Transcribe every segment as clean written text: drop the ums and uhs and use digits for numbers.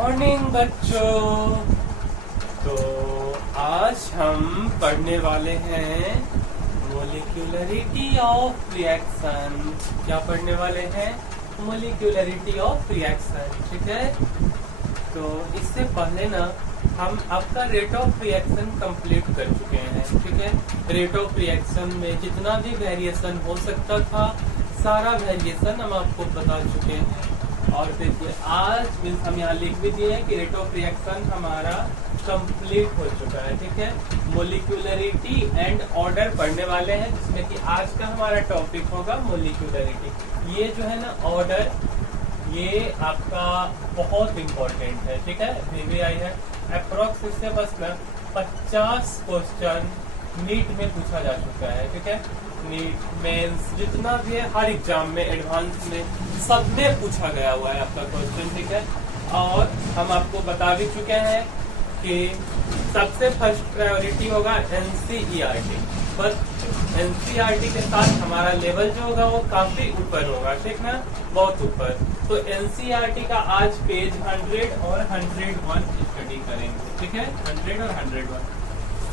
Morning बच्चों। तो आज हम पढ़ने वाले हैं मोलिक्युलरिटी ऑफ रिएक्शन। क्या पढ़ने वाले हैं? मोलिक्युलरिटी ऑफ रिएक्शन। ठीक है, तो इससे पहले ना हम आपका रेट ऑफ रिएक्शन कंप्लीट कर चुके हैं। ठीक है, रेट ऑफ रिएक्शन में जितना भी वेरिएशन हो सकता था सारा वेरिएशन हम आपको बता चुके हैं। और देखिए आज हम यहाँ लिख भी दिए हैं कि रेट ऑफ रिएक्शन हमारा कंप्लीट हो चुका है। ठीक है, मोलिक्युलरिटी एंड ऑर्डर पढ़ने वाले हैं, जिसमें कि आज का हमारा टॉपिक होगा मोलिक्युलरिटी। ये जो है ना ऑर्डर, ये आपका बहुत इम्पोर्टेंट है। ठीक है, VVI है अप्रोक्स, इससे बस ना 50 क्वेश्चन नीट में पूछा जा चुका है। ठीक है, नीट मेंस जितना भी है हर एग्जाम में, एडवांस में, सब में पूछा गया हुआ है आपका क्वेश्चन। ठीक है, और हम आपको बता भी चुके हैं कि सबसे फर्स्ट प्रायोरिटी होगा NCERT। बस NCERT के साथ हमारा लेवल जो होगा वो काफी ऊपर होगा। ठीक ना, बहुत ऊपर। तो NCERT का आज पेज 100 और 101 स्टडी करेंगे। ठीक है, 100 और 101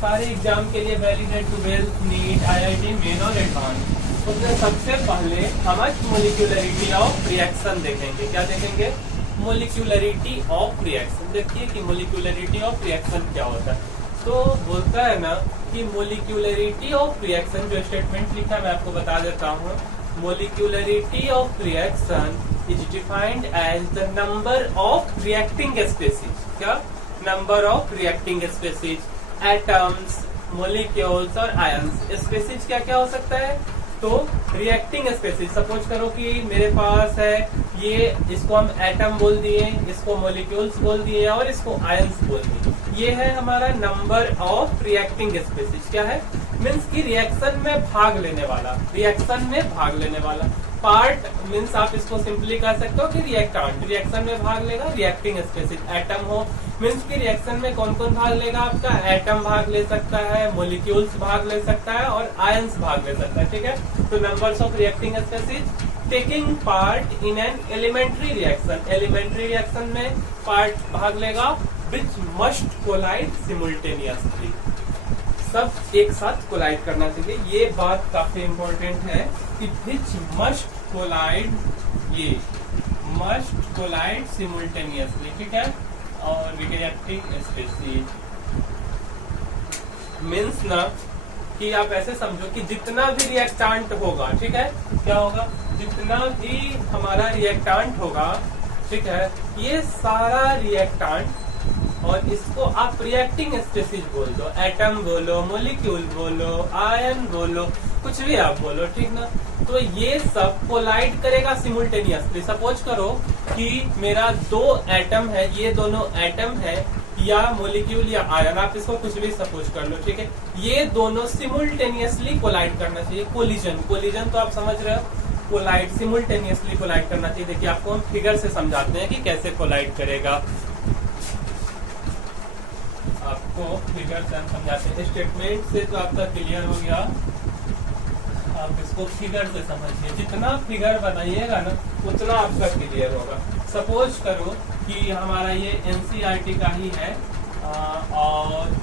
सारे एग्जाम के लिए वैलिड है, 12th नीट, IIT मेन और एडवांस। उसमें सबसे पहले हम आज मोलिक्युलरिटी ऑफ रिएक्शन देखेंगे। क्या देखेंगे? मोलिक्युलरिटी ऑफ रिएक्शन। देखिए कि मोलिक्युलरिटी ऑफ रिएक्शन क्या होता है। तो बोलता है ना कि मोलिक्युलरिटी ऑफ रिएक्शन, जो स्टेटमेंट लिखा है मैं आपको बता देता हूँ। Molecularity of reaction is defined as the number of reacting species. क्या? Number of reacting species, atoms, molecules और आयंस। स्पेसीज क्या क्या हो सकता है? तो रिएक्टिंग स्पेसीज, सपोज करो कि मेरे पास है ये, इसको हम एटम बोल दिए, इसको मोलिक्यूल्स बोल दिए और इसको आयंस बोल दिए। ये है हमारा नंबर ऑफ रिएक्टिंग स्पेसीज। क्या है? मीन्स की रिएक्शन में भाग लेने वाला, रिएक्शन में भाग लेने वाला। पार्ट मीन्स आप इसको सिंपली कह सकते हो कि रिएक्टेंट रिएक्शन में भाग लेगा। रिएक्टिंग स्पेसीज एटम हो मीन्स की रिएक्शन में कौन कौन भाग लेगा? आपका एटम भाग ले सकता है, मोलिक्यूल्स भाग ले सकता है और आयंस भाग ले सकता है। ठीक है, तो numbers of reacting species taking part in an elementary reaction. Elementary reaction में पार्ट भाग लेगा विच मस्ट कोलाइड सिमुल्टेनियसली। सब एक साथ कोलाइड करना चाहिए। ये बात काफी इंपॉर्टेंट है कि विच मस्ट कोलाइड, ये मस्ट कोलाइड सिमुल्टेनियसली। ठीक है, और रिएक्टिंग स्पेसीज मीन्स ना कि आप ऐसे समझो कि जितना भी रिएक्टेंट होगा, ठीक है, क्या होगा? जितना भी हमारा रिएक्टेंट होगा, ठीक है, ये सारा रिएक्टेंट, और इसको आप रिएक्टिंग स्पेसीज बोल दो। एटम बोलो, मोलिक्यूल बोलो, आयन बोलो, कुछ भी आप बोलो। ठीक ना, तो ये सब कोलाइड करेगा सिमुल्टेनियसली। सपोज करो कि मेरा दो एटम है, ये दोनों एटम है या मोलिक्यूल या आयन, आप इसको कुछ भी सपोज कर लो। ठीक है, ये दोनों सिमुल्टेनियसली कोलाइड करना चाहिए। कोलिजन, कोलिजन तो आप समझ रहे हो, कोलाइड, सिमुल्टेनियसली कोलाइड करना चाहिए। देखिए आपको हम फिगर से समझाते हैं कि कैसे कोलाइड करेगा। आपको फिगर से हम समझाते हैं। स्टेटमेंट से तो आपका क्लियर हो गया, आप इसको फिगर से समझिए। जितना फिगर बनाइएगा ना उतना आपका क्लियर होगा। सपोज करो कि हमारा ये NCERT का ही है, और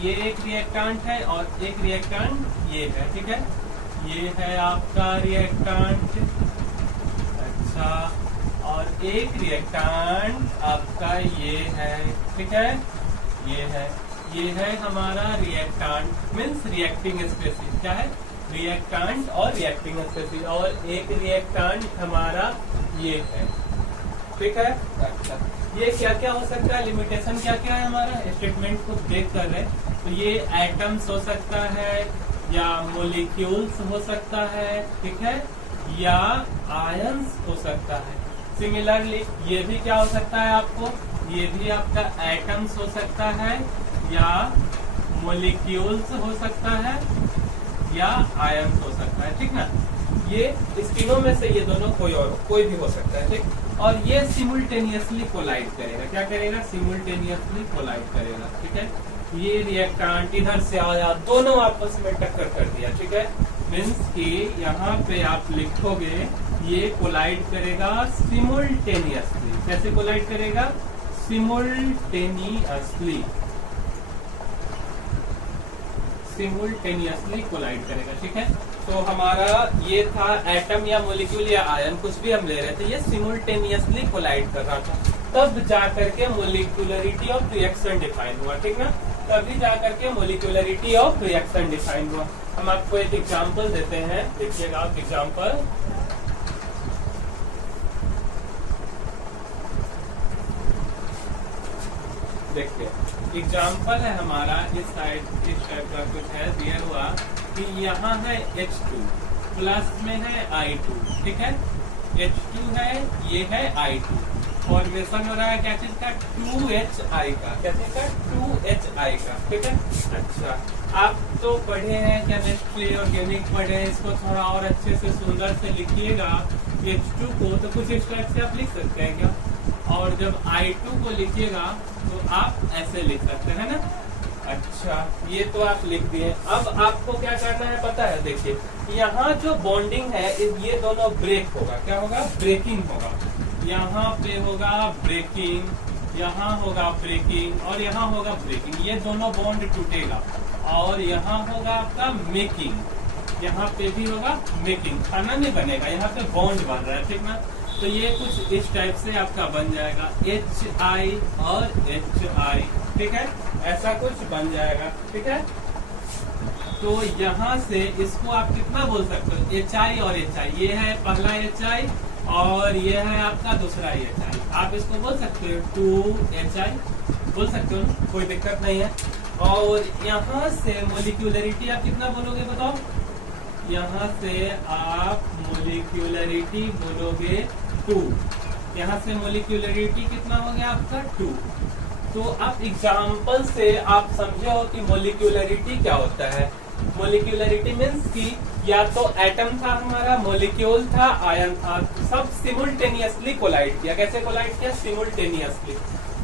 ये एक रिएक्टेंट है और एक रिएक्टेंट ये है। ठीक है, ये है आपका रिएक्टेंट, अच्छा, और एक रिएक्टेंट आपका ये है। ठीक है, ये है हमारा रिएक्टेंट मीन्स रिएक्टिंग स्पेसीज। क्या है? रिएक्टेंट और रिएक्टिंग स्पेसीज। और एक रिएक्टेंट हमारा ये है। ठीक है, अच्छा, ये क्या क्या हो सकता है? लिमिटेशन क्या क्या है हमारा? स्टेटमेंट को देख कर रहे, तो ये एटम्स हो सकता है या मोलिक्यूल्स हो सकता है, ठीक है, या आयंस हो सकता है। सिमिलरली ये भी क्या हो सकता है आपको? ये भी आपका एटम्स हो सकता है या मोलिक्यूल्स हो सकता है या आयंस हो सकता है। ठीक ना, ये इस तीनों में से ये दोनों कोई भी हो सकता है। ठीक, और ये सिमुल्टेनियसली कोलाइड करेगा। क्या करेगा? सिमुल्टेनियसली कोलाइड करेगा। ठीक है, ये रिएक्टेंट इधर से आया, दोनों आपस में टक्कर कर दिया। ठीक है, मीन्स कि यहाँ पे आप लिखोगे ये कोलाइड करेगा सिमुल्टेनियसली। कैसे कोलाइड करेगा? सिमुल्टेनियसली कोलाइड करेगा। ठीक है, तो हमारा ये था एटम या मोलिक्यूल या आयन, कुछ भी हम ले रहे थे, ये सिमुल्टेनियसली कोलाइड कर रहा था, तब जा करके मोलिकुलरिटी ऑफ रिएक्शन डिफाइन हुआ। ठीक ना, तभी जा करके मोलिकुलरिटी ऑफ रिएक्शन डिफाइन हुआ। हम आपको एक एग्जांपल देते हैं, देखिएगा आप एग्जांपल। देखिए एग्जाम्पल है हमारा इस साइड, इस टाइप का कुछ है दिया हुआ कि यहाँ है H2 प्लस में है I2। ठीक है, H2 है, ये है I2, फॉर्मेशन हो रहा है क्या चीज का, 2HI का। क्या चीज का, 2HI का। ठीक है, अच्छा आप तो पढ़े हैं केमिस्ट्री ऑर्गेनिक पढ़े हैं, इसको थोड़ा और अच्छे से सुंदर से लिखिएगा। H2 को तो कुछ इस टाइप से आप लिख सकते हैं क्या, और जब I2 को लिखिएगा तो आप ऐसे लिख सकते हैं ना। अच्छा, ये तो आप लिख दिए। अब आपको क्या करना है पता है, देखिए यहाँ जो बॉन्डिंग है ये दोनों ब्रेक होगा। क्या होगा, ब्रेकिंग होगा। यहाँ पे होगा ब्रेकिंग, यहाँ होगा ब्रेकिंग और यहाँ होगा ब्रेकिंग, ये दोनों बॉन्ड टूटेगा। और यहाँ होगा आपका मेकिंग, यहाँ पे भी होगा मेकिंग, खाना नहीं बनेगा, यहाँ पे बॉन्ड बन रहा है। ठीक ना, तो ये कुछ इस टाइप से आपका बन जाएगा HI और HI। ठीक है, ऐसा कुछ बन जाएगा। ठीक है, तो यहाँ से इसको आप कितना बोल सकते हो, HI और HI, ये है पहला HI और ये है आपका दूसरा HI। आप इसको बोल सकते हो 2HI, बोल सकते हो, कोई दिक्कत नहीं है। और यहाँ से मोलिकुलरिटी आप कितना बोलोगे बताओ, यहाँ से आप मोलिकुलरिटी बोलोगे 2, यहाँ से मोलिकुलरिटी कितना हो गया आपका 2। तो आप एग्जाम्पल से आप समझे हो कि मोलिकुलरिटी क्या होता है। मोलिकुलरिटी मीन्स कि या तो एटम था हमारा, मोलिक्यूल था, आयन था, सब सिमुल्टेनियसली कोलाइड किया। कैसे कोलाइड किया, सिमुल्टेनियसली।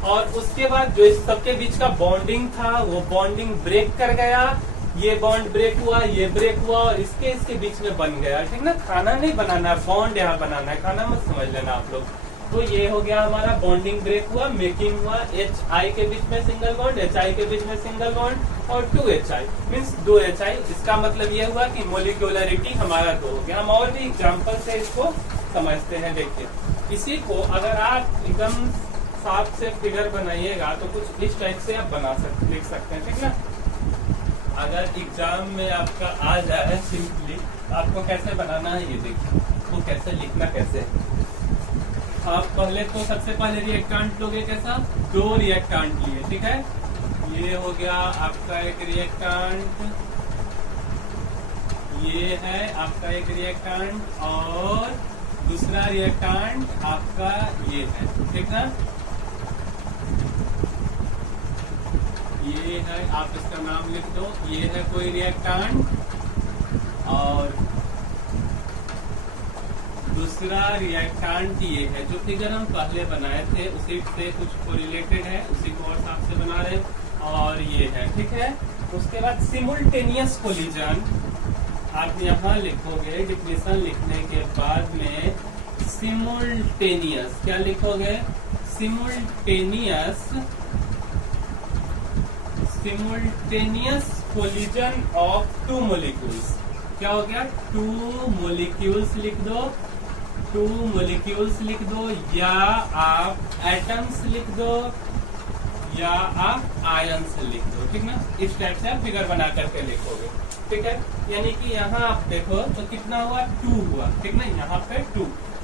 और उसके बाद जो इस सबके बीच का बॉन्डिंग था वो बॉन्डिंग ब्रेक कर गया, ये बॉन्ड ब्रेक हुआ, ये ब्रेक हुआ और इसके बीच में बन गया। ठीक ना, खाना नहीं बनाना है, बॉन्ड यहाँ बनाना है, खाना मत समझ लेना आप लोग। तो ये हो गया हमारा बॉन्डिंग ब्रेक हुआ, मेकिंग हुआ, HI के बीच में सिंगल बॉन्ड, HI के बीच में सिंगल बॉन्ड और 2HI मीन्स 2HI। इसका मतलब ये हुआ कि मोलिकुलरिटी हमारा 2 हो गया। हम और भी एग्जाम्पल से इसको समझते हैं। देखिए इसी को अगर आप एकदम साफ से फिगर बनाइएगा तो कुछ इस टाइप से आप बना सकते, लिख सकते हैं। ठीक ना, अगर एग्जाम में आपका आ जाए सिंपली आपको कैसे बनाना है ये देखिए, वो कैसे लिखना कैसे। आप पहले तो सबसे पहले रिएक्टेंट लोगे कैसा, 2 रिएक्टेंट लिए। ठीक है, ये हो गया आपका एक रिएक्टेंट, ये है आपका एक रिएक्टेंट और दूसरा रिएक्टेंट आपका ये है। ठीक है, ये है, आप इसका नाम लिख दो, ये है कोई रिएक्टेंट और दूसरा रिएक्टेंट ये है। जो फिगर हम पहले बनाए थे उसी से कुछ कोरिलेटेड है, उसी को और साफ से बना रहे और ये है। ठीक है, उसके बाद सिमुल्टेनियस कोलिजन आप यहाँ लिखोगे, डिफिनेशन लिखने के बाद में सिमुल्टेनियस क्या लिखोगे, सिमुल्टेनियस कोलिजन ऑफ 2 मोलिक्यूल्स। क्या हो गया, 2 मोलिक्यूल्स लिख दो, 2 मोलिक्यूल्स लिख दो, या आप एटम्स लिख दो या आप आयन्स लिख दो। ठीक ना, इस टाइप से आप फिगर बना करके लिखोगे। ठीक है, यानी कि यहाँ आप देखो तो कितना हुआ, 2 हुआ। ठीक ना, यहाँ पे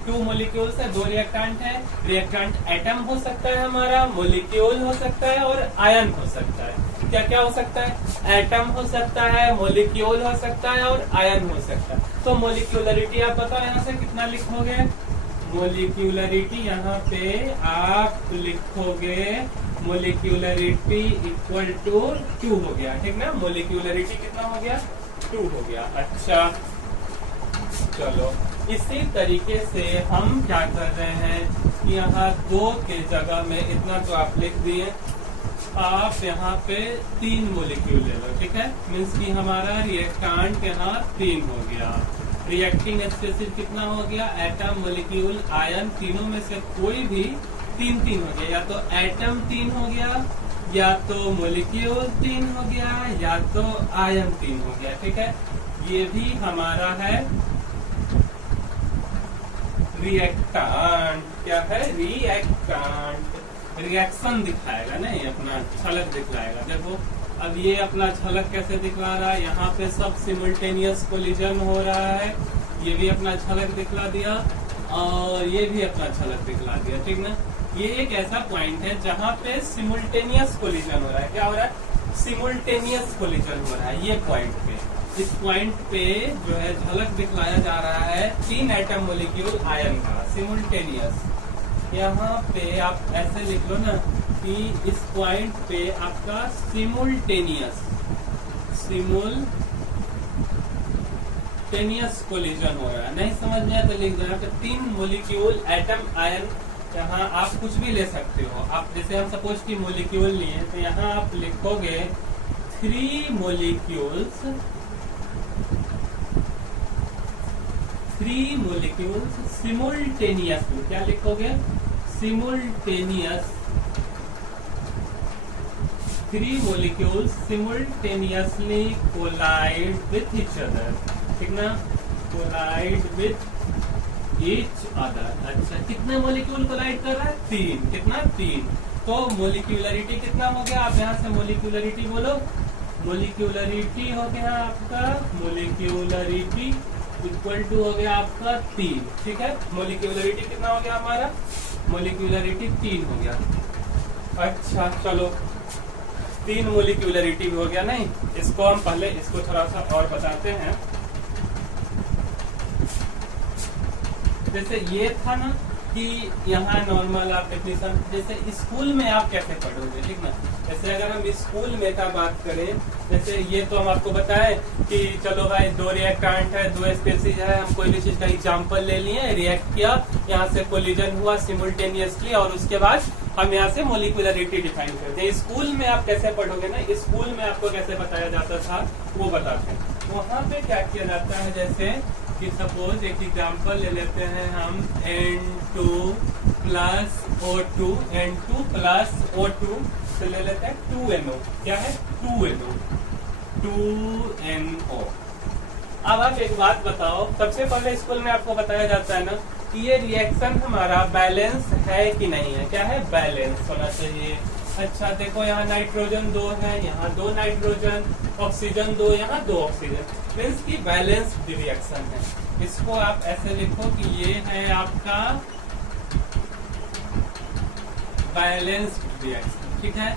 2 मोलिक्यूल्स है, 2 रिएक्टेंट है। रिएक्टेंट एटम हो सकता है हमारा, मोलिक्यूल हो सकता है और आयन हो सकता है। क्या क्या हो सकता है, एटम हो सकता है, मोलिक्यूल हो सकता है और आयन हो सकता है। तो मोलिकुलरिटी आप बताओ यहाँ से कितना लिखोगे, मोलिकुलरिटी यहाँ पे आप लिखोगे मोलिकुलरिटी इक्वल टू 2 हो गया। ठीक ना, मोलिकुलरिटी कितना हो गया, 2 हो गया। अच्छा चलो, इसी तरीके से हम क्या कर रहे हैं कि यहाँ 2 के जगह में इतना तो आप लिख दिए, आप यहाँ पे 3 मोलिक्यूल ले लो। ठीक है, मीन्स कि हमारा रिएक्टेंट यहाँ 3 हो गया। रिएक्टिंग स्पेसीज कितना हो गया, एटम, मोलिक्यूल, आयन, तीनों में से कोई भी तीन तीन हो गया, या तो एटम तीन हो गया, या तो मोलिक्यूल तीन हो गया, या तो आयन तीन हो गया। ठीक है, ये भी हमारा है रिएक्टेंट। क्या है? रिएक्टेंट। रिएक्शन दिखाएगा, नहीं अपना झलक दिखलाएगा। देखो अब ये अपना झलक कैसे दिखला रहा है, यहाँ पे सब सिमुल्टेनियस कोलिजन हो रहा है, ये भी अपना झलक दिखला दिया और ये भी अपना झलक दिखला दिया। ठीक ना, ये एक ऐसा पॉइंट है जहाँ पे सिमुल्टेनियस कोलिजन हो रहा है। क्या हो रहा है? सिमुल्टेनियस कोलिजन हो रहा है। ये पॉइंट पे, इस पॉइंट पे जो है झलक दिखलाया जा रहा है तीन एटम मोलिक्यूल आयन का सिमुल्टेनियस। यहाँ पे आप ऐसे लिख लो ना कि इस पॉइंट पे आपका सिमुल्टेनियस कोलिजन हो रहा है। नहीं समझ में आया तो लिख दो यहाँ पे तीन मोलिक्यूल एटम आयन। यहाँ आप कुछ भी ले सकते हो, आप जैसे हम सपोज की मोलिक्यूल लिए तो यहाँ आप लिखोगे 3 मोलिक्यूल्स सिमुल्टेनियसली। क्या लिखोगे? Simultaneous 3 molecules simultaneously collide with each other। ठीक ना, collide with each other। अच्छा, कितने मोलिक्यूल कोलाइड कर रहा है? 3। कितना? 3। तो मोलिक्यूलरिटी कितना हो गया? आप यहाँ से मोलिक्यूलरिटी बोलो। मोलिक्यूलरिटी हो गया आपका, मोलिक्यूलरिटी इक्वल टू हो गया आपका 3। ठीक है, मोलिक्यूलरिटी कितना हो गया हमारा? मोलिक्यूलरिटी 3 हो गया। अच्छा चलो, 3 मोलिक्यूलरिटी भी हो गया। नहीं, इसको हम पहले इसको थोड़ा सा और बताते हैं। जैसे ये था ना कि यहाँ नॉर्मल आप डेफिनेशन, जैसे स्कूल में आप कैसे पढ़ोगे। ठीक ना, जैसे अगर हम स्कूल में का बात करें, जैसे ये तो हम आपको बताएं कि चलो भाई 2 रिएक्टेंट है, 2 स्पेसीज है, हम कोई भी चीज का एग्जाम्पल ले लिए, रिएक्ट किया, यहाँ से कोलिजन हुआ सिमुल्टेनियसली और उसके बाद हम यहाँ से मोलिकुलरिटी डिफाइन करते हैं। स्कूल में आप कैसे पढ़ोगे ना, स्कूल में आपको कैसे बताया जाता था वो बताते हैं। वहाँ पे क्या किया जाता है, जैसे कि सपोज एक एग्जांपल ले लेते हैं हम N2 plus O2, N2 plus O2 तो ले लेते हैं 2NO। क्या है? 2NO। अब आप एक बात बताओ, सबसे पहले स्कूल में आपको बताया जाता है ना कि ये रिएक्शन हमारा बैलेंस है कि नहीं है। क्या है? बैलेंस होना चाहिए। अच्छा देखो, यहाँ नाइट्रोजन 2 है, यहाँ 2 नाइट्रोजन, ऑक्सीजन 2, यहाँ 2 ऑक्सीजन, मीन्स की बैलेंस रिएक्शन है। इसको आप ऐसे लिखो कि ये है आपका बैलेंस्ड रिएक्शन। ठीक है,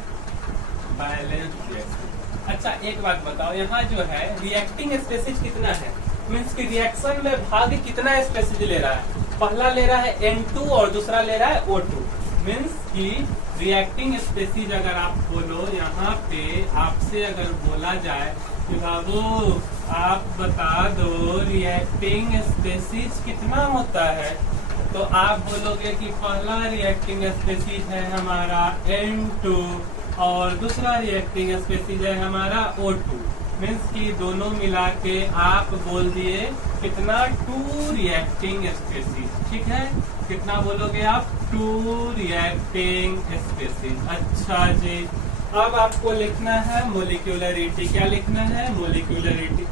बैलेंस्ड रिएक्शन। अच्छा एक बात बताओ, यहाँ जो है रिएक्टिंग स्पेसीज कितना है, मीन्स की रिएक्शन में भाग कितना स्पेसीज ले रहा है? पहला ले रहा है N2 और दूसरा ले रहा है O2। मीन्स की रिएक्टिंग स्पेसीज अगर आप बोलो, यहाँ पे आपसे अगर बोला जाए कि बाबू आप बता दो रिएक्टिंग स्पेसीज कितना होता है, तो आप बोलोगे कि पहला रिएक्टिंग स्पेसीज है हमारा N2 और दूसरा रिएक्टिंग स्पेसीज है हमारा O2। मीन्स कि दोनों मिला के आप बोल दिए कितना? 2 रिएक्टिंग स्पेसीज। ठीक है, कितना बोलोगे आप? 2 रिएक्टिंग स्पेसीज। अच्छा जी, अब आपको लिखना है मोलिक्यूलरिटी। क्या लिखना है? मोलिक्यूलरिटी।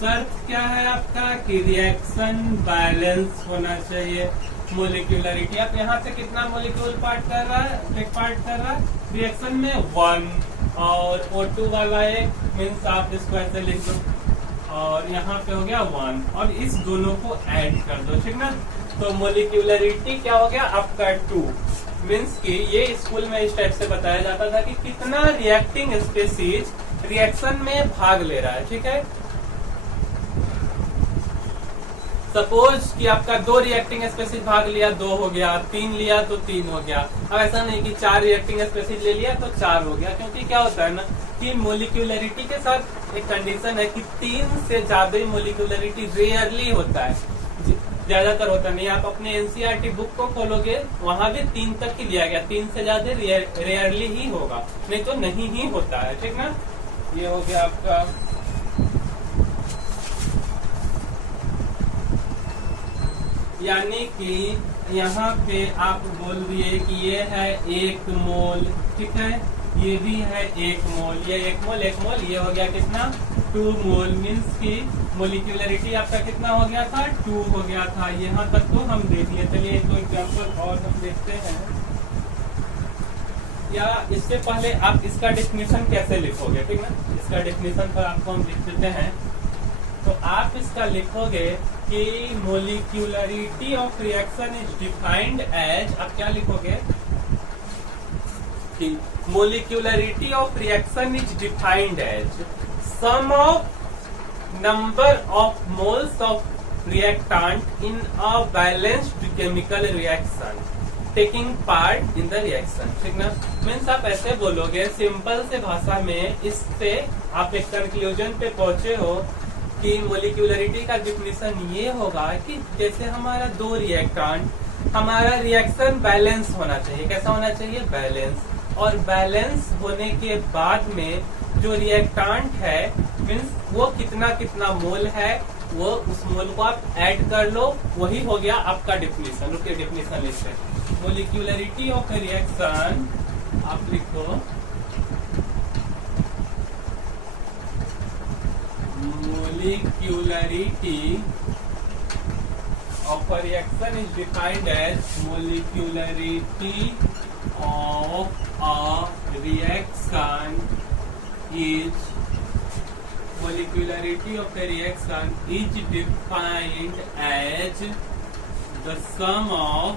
शर्त क्या है आपका कि रिएक्शन बैलेंस होना चाहिए। मोलिक्यूलरिटी, आप यहाँ से कितना मोलिक्यूल पार्ट कर रहा है रिएक्शन में? 1 और O2 वाला एक, मीन्स आप इसको ऐसे लिख दो और यहाँ पे हो गया 1 और इस दोनों को ऐड कर दो। ठीक ना, तो मोलिक्यूलरिटी क्या हो गया आपका? 2। मीन्स कि ये स्कूल में इस टाइप से बताया जाता था कि कितना रिएक्टिंग स्पेसीज रिएक्शन में भाग ले रहा है। ठीक है, सपोज कि आपका 2 रिएक्टिंग स्पेसीज भाग लिया, 2 हो गया, 3 लिया तो 3 हो गया। अब ऐसा नहीं कि 4 रिएक्टिंग स्पेसीज ले लिया तो 4 हो गया, क्योंकि क्या होता है ना कि मोलिक्यूलरिटी के साथ एक कंडीशन है कि 3 से ज्यादा मोलिक्यूलरिटी रेयरली होता है, ज्यादातर होता नहीं। आप अपने एनसीईआरटी बुक को खोलोगे, वहां भी 3 तक ही लिया गया, 3 से ज्यादा रेयरली ही होगा, नहीं तो नहीं ही होता है। ठीक ना, ये हो गया आपका यानी कि यहाँ पे आप बोल दिए कि ये है 1 मोल, ठीक है, ये भी है 1 मोल, ये 1 मोल 1 मोल, ये हो गया कितना 2 मोल, मीन्स की मोलिकुलरिटी आपका कितना हो गया था 2 हो गया था। यहाँ तक तो हम देख लिए। चलिए एक दो एग्जाम्पल और हम देखते हैं। या इससे पहले आप इसका डेफिनेशन कैसे लिखोगे, ठीक है, इसका डेफिनेशन पर आपको हम लिख देते हैं। तो आप इसका लिखोगे कि molecularity of reaction is defined as, आप क्या लिखोगे कि molecularity of reaction is defined as sum of number of moles of reactant in a balanced chemical reaction taking part in the reaction, ठीक ना। मीन्स आप ऐसे बोलोगे सिंपल से भाषा में, इससे आप एक कंक्लूजन पे पहुंचे हो कि मोलिकुलरिटी का डिफिनेशन ये होगा कि जैसे हमारा 2 रिएक्टेंट, हमारा रिएक्शन बैलेंस होना चाहिए। कैसा होना चाहिए, बैलेंस। और बैलेंस होने के बाद में जो रिएक्टेंट है मीन्स वो कितना कितना मोल है, वो उस मोल को आप ऐड कर लो, वही हो गया आपका डेफिनेशन। रुकिए डेफिनेशन लिखते हैं। मोलिकुलरिटी ऑफ ए रिएक्शन, आप लिखो molecularity of a reaction is defined as molecularity of a reaction is defined as the sum of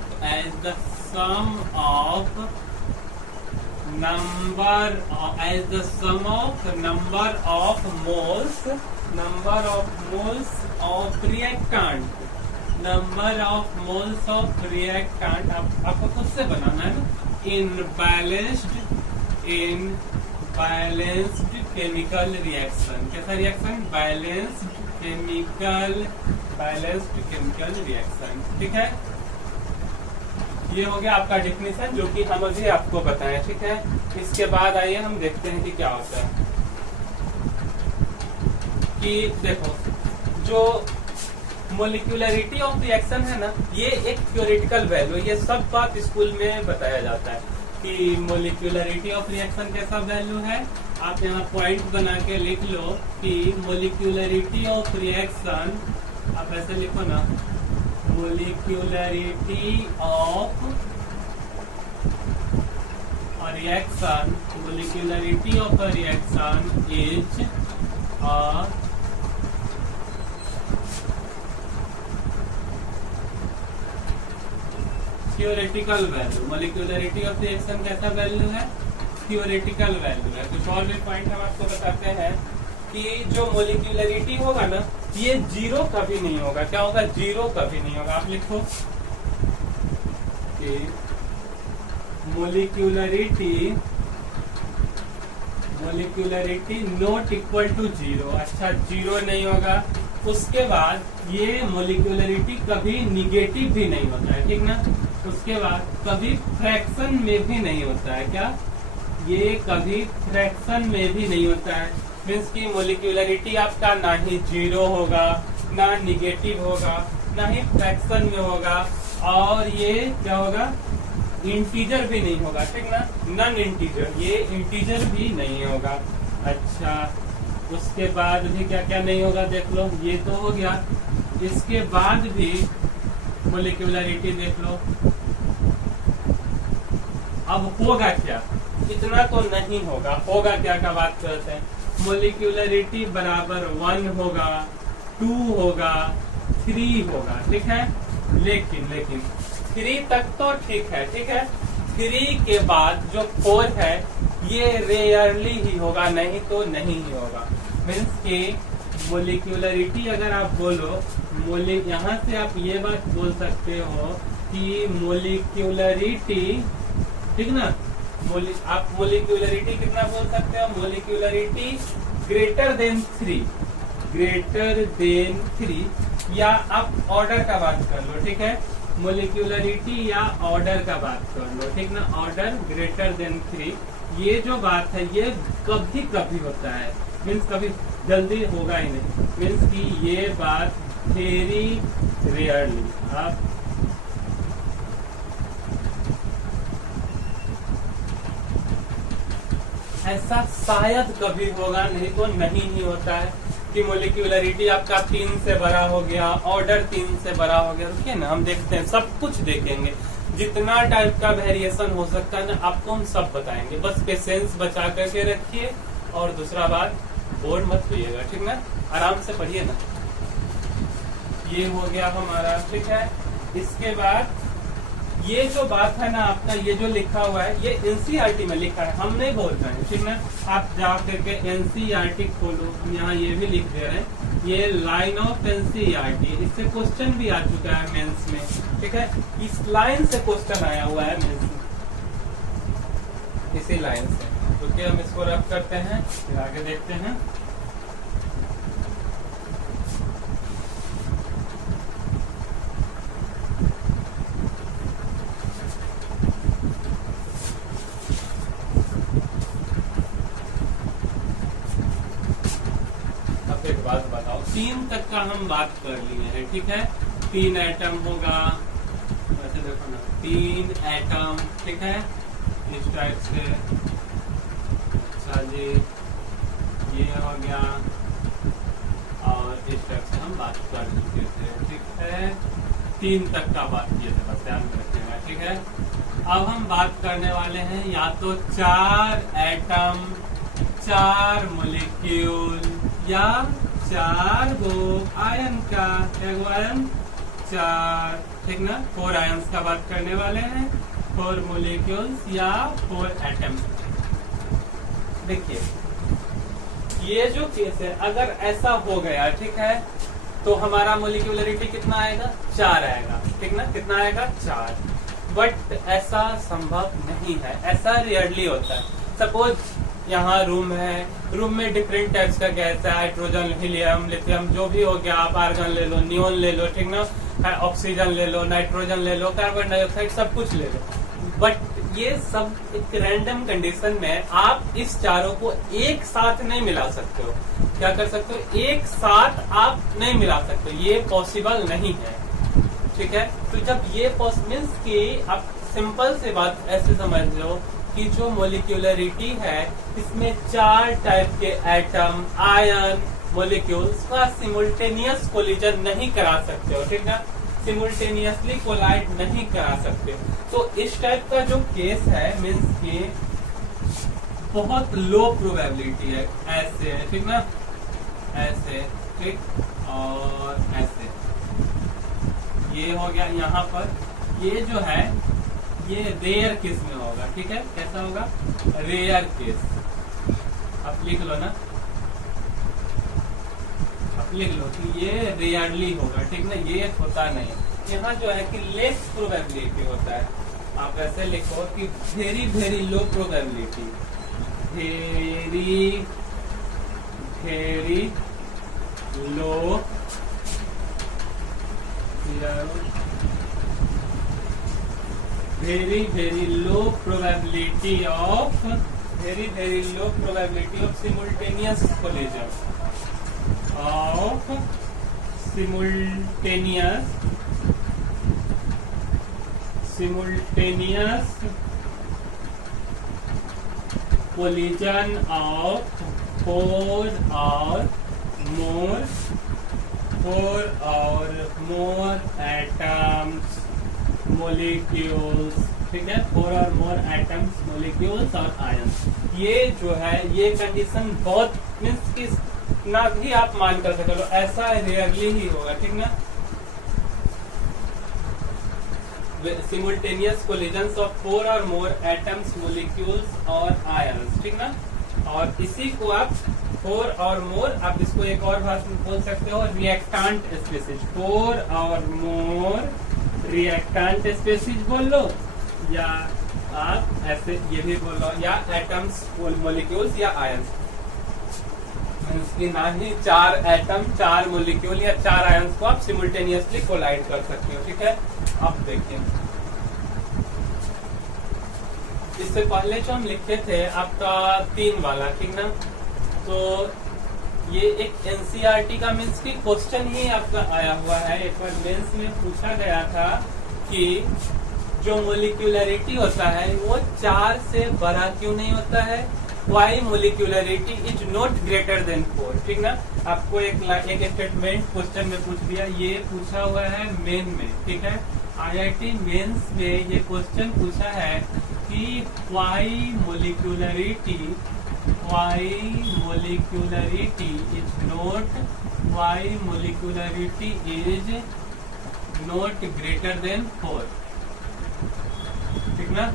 moles of reactant, आपको खुद से बनाना है ना, in balanced chemical reaction। कैसा रिएक्शन, बैलेंस्ड केमिकल रिएक्शन, ठीक है। ये हो गया आपका डेफिनेशन जो कि हम अभी आपको बताएं, ठीक है। इसके बाद आइए हम देखते हैं कि क्या होता है। कि देखो जो मोलिकुलरिटी ऑफ रिएक्शन है ना, ये एक थ्योरेटिकल वैल्यू, ये सब बात स्कूल में बताया जाता है कि मोलिकुलरिटी ऑफ रिएक्शन कैसा वैल्यू है। आप यहाँ पॉइंट बना के लिख लो कि मोलिकुलरिटी ऑफ रिएक्शन, आप ऐसे लिखो ना, molecularity of reaction is a theoretical value. Molecularity of reaction कैसा वैल्यू है, थ्योरेटिकल वैल्यू है। कुछ और भी पॉइंट हम आपको बताते हैं कि जो मोलिकुलरिटी होगा ना, ये 0 कभी नहीं होगा। क्या होगा, 0 कभी नहीं होगा। आप लिखो कि मोलिकुलरिटी नॉट इक्वल टू 0। अच्छा, 0 नहीं होगा। उसके बाद ये मोलिकुलरिटी कभी निगेटिव भी नहीं होता है, ठीक ना। उसके बाद कभी फ्रैक्शन में भी नहीं होता है। क्या, ये कभी फ्रैक्शन में भी नहीं होता है। मीन्स की मोलिकुलरिटी आपका ना ही 0 होगा, ना निगेटिव होगा, ना ही फ्रैक्शन में होगा, और ये क्या होगा, इंटीजर भी नहीं होगा, ठीक ना, नॉन इंटीजर, ये इंटीजर भी नहीं होगा। अच्छा, उसके बाद भी क्या क्या नहीं होगा देख लो, ये तो हो गया। इसके बाद भी मोलिकुलरिटी देख लो। अब होगा क्या, इतना तो नहीं होगा। होगा क्या का बात करते हैं। मोलिकुलरिटी बराबर 1 होगा, 2 होगा, 3 होगा, ठीक है। लेकिन 3 तक तो ठीक है, ठीक है। 3 के बाद जो 4 है ये रेयरली ही होगा, नहीं तो नहीं ही होगा। मीन्स के मोलिकुलरिटी अगर आप बोलो, यहाँ से आप ये बात बोल सकते हो कि मोलिकुलरिटी, ठीक ना, आप मोलिकुलरिटी कितना बोल सकते हो, मोलिकुलरिटी ग्रेटर देन 3, या आप ऑर्डर का बात कर लो, ठीक है। मोलिकुलरिटी या ऑर्डर का बात कर लो, ठीक ना, ऑर्डर ग्रेटर देन 3। ये जो बात है ये कभी कभी होता है, मीन्स कभी जल्दी होगा ही नहीं। मीन्स की ये बात वेरी रेयरली, आप ऐसा शायद कभी होगा, नहीं तो नहीं ही होता है कि मोलिक्यूलरिटी आपका 3 से बड़ा हो गया, ऑर्डर 3 से बड़ा हो गया। रुकिए ना, हम देखते हैं, सब कुछ देखेंगे, जितना टाइप का वेरिएशन हो सकता है ना आपको हम सब बताएंगे। बस पेशेंस बचा करके रखिए, और दूसरा बात, बोर मत होइएगा, ठीक ना, आराम से पढ़िए ना। ये हो गया हमारा, ठीक है। इसके बाद ये जो बात है ना आपका, ये जो लिखा हुआ है ये एनसीईआरटी में लिखा है, हम नहीं बोल रहे हैं, ठीक ना। आप जा करके एनसीईआरटी खोलो, हम यहाँ ये भी लिख दे रहे हैं, ये लाइन ऑफ एनसीईआरटी, इससे क्वेश्चन भी आ चुका है मेंस में, ठीक है। इस लाइन से क्वेश्चन आया हुआ है मेंस में, इसी लाइन से। तो हम इसको रब करते हैं, फिर आगे देखते हैं। एक बात बताओ, 3 तक का हम बात कर लिए हैं, ठीक है। 3 एटम होगा, वैसे देखो ना, 3 एटम, ठीक है, इस टाइप से। अच्छा जी, ये हो गया, और इस टाइप से हम बात कर चुके थे, ठीक है। 3 तक का बात किए थे, बस ध्यान में रखिएगा, ठीक है। अब हम बात करने वाले हैं या तो 4 एटम, 4 मोलिक्यूल, या 4 गो आयन का, एगो आयन 4, ठीक ना। 4 आयन्स का बात करने वाले हैं, 4 मोलिक्यूल्स या 4 एटम्स। देखिए, ये जो केस है, अगर ऐसा हो गया, ठीक है, तो हमारा मोलिक्यूलरिटी कितना आएगा? 4 आएगा, ठीक ना। कितना आएगा? 4। बट ऐसा संभव नहीं है, ऐसा रेयरली होता है। सपोज यहाँ रूम है, रूम में डिफरेंट टाइप्स का गैस है, हाइड्रोजन, हीलियम, लिथियम, जो भी हो गया, आप आर्गन ले लो, नियोन ले लो, ठीक ना, ऑक्सीजन ले लो, नाइट्रोजन ले लो, कार्बन डाइऑक्साइड, सब कुछ ले लो। बट ये सब एक रैंडम कंडीशन में आप इस चारों को एक साथ नहीं मिला सकते हो। क्या कर सकते हो? एक साथ आप नहीं मिला सकते, ये पॉसिबल नहीं है, ठीक है। तो जब ये मीन्स की आप सिंपल से बात ऐसे समझ लो कि जो मोलिक्यूलरिटी है, इसमें 4 टाइप के एटम, आयन, मोलिक्यूल्स का सिमुल्टेनियस कोलिजन नहीं करा सकते हो, ठीक है। सिमुल्टेनियसली कोलाइड नहीं करा सकते। तो इस टाइप का जो केस है, मीन्स की बहुत लो प्रोबेबिलिटी है, ऐसे, ठीक ना, ऐसे, ठीक, और ऐसे। ये हो गया यहाँ पर, ये जो है ये रेयर केस में होगा, ठीक है। कैसा होगा? Rare case. आप लिख लो ना, आप लिख लो कि ये रेयरली होगा, ठीक ना, ये होता नहीं। यहाँ जो है कि लेस प्रोबेबिलिटी होता है। आप ऐसे लिखो कि very very low probability, very very low, very very low probability of simultaneous collision of simultaneous collision of 4 or more atoms, molecules, ठीक है, 4 और मोर एटम्स, मोलिक्यूल्स और आयंस। ये जो है, ये कंडीशन बहुत मीन्स कि ना भी आप मान कर सको, ऐसा रेयरली ही होगा, ठीक ना। सिमुल्टेनियस कोलिजन्स ऑफ 4 और मोर एटम्स, मोलिक्यूल्स और आयंस, ठीक ना। और इसी को आप 4 और मोर, आप इसको एक और भाषा में बोल सकते हो, रिएक्टेंट स्पीसीज। 4 और मोर रिएक्टेंट स्पीसीज बोल लो, या आप ऐसे ये भी बोल लो, या एटम्स, मोलिक्यूल्स या आयंस। ना ही 4 एटम, 4 मोलिक्यूल या 4 आयंस को आप सिमुल्टेनियसली कोलाइड कर सकते हो, ठीक है। अब देखिए, इससे पहले जो हम लिखे थे आपका 3 वाला, ठीक ना, तो ये एक एनसीईआरटी का मीन्स की क्वेश्चन ही आपका आया हुआ है। एक बार मेंस में पूछा गया था कि जो मोलिक्यूलरिटी होता है वो 4 से बड़ा क्यों नहीं होता है, why molecularity is not greater than 4, ठीक ना। आपको एक स्टेटमेंट क्वेश्चन में पूछ दिया, ये पूछा हुआ है मेन में, ठीक है। IIT मेंस में ये क्वेश्चन पूछा है कि why molecularity is not greater than 4, ठीक ना।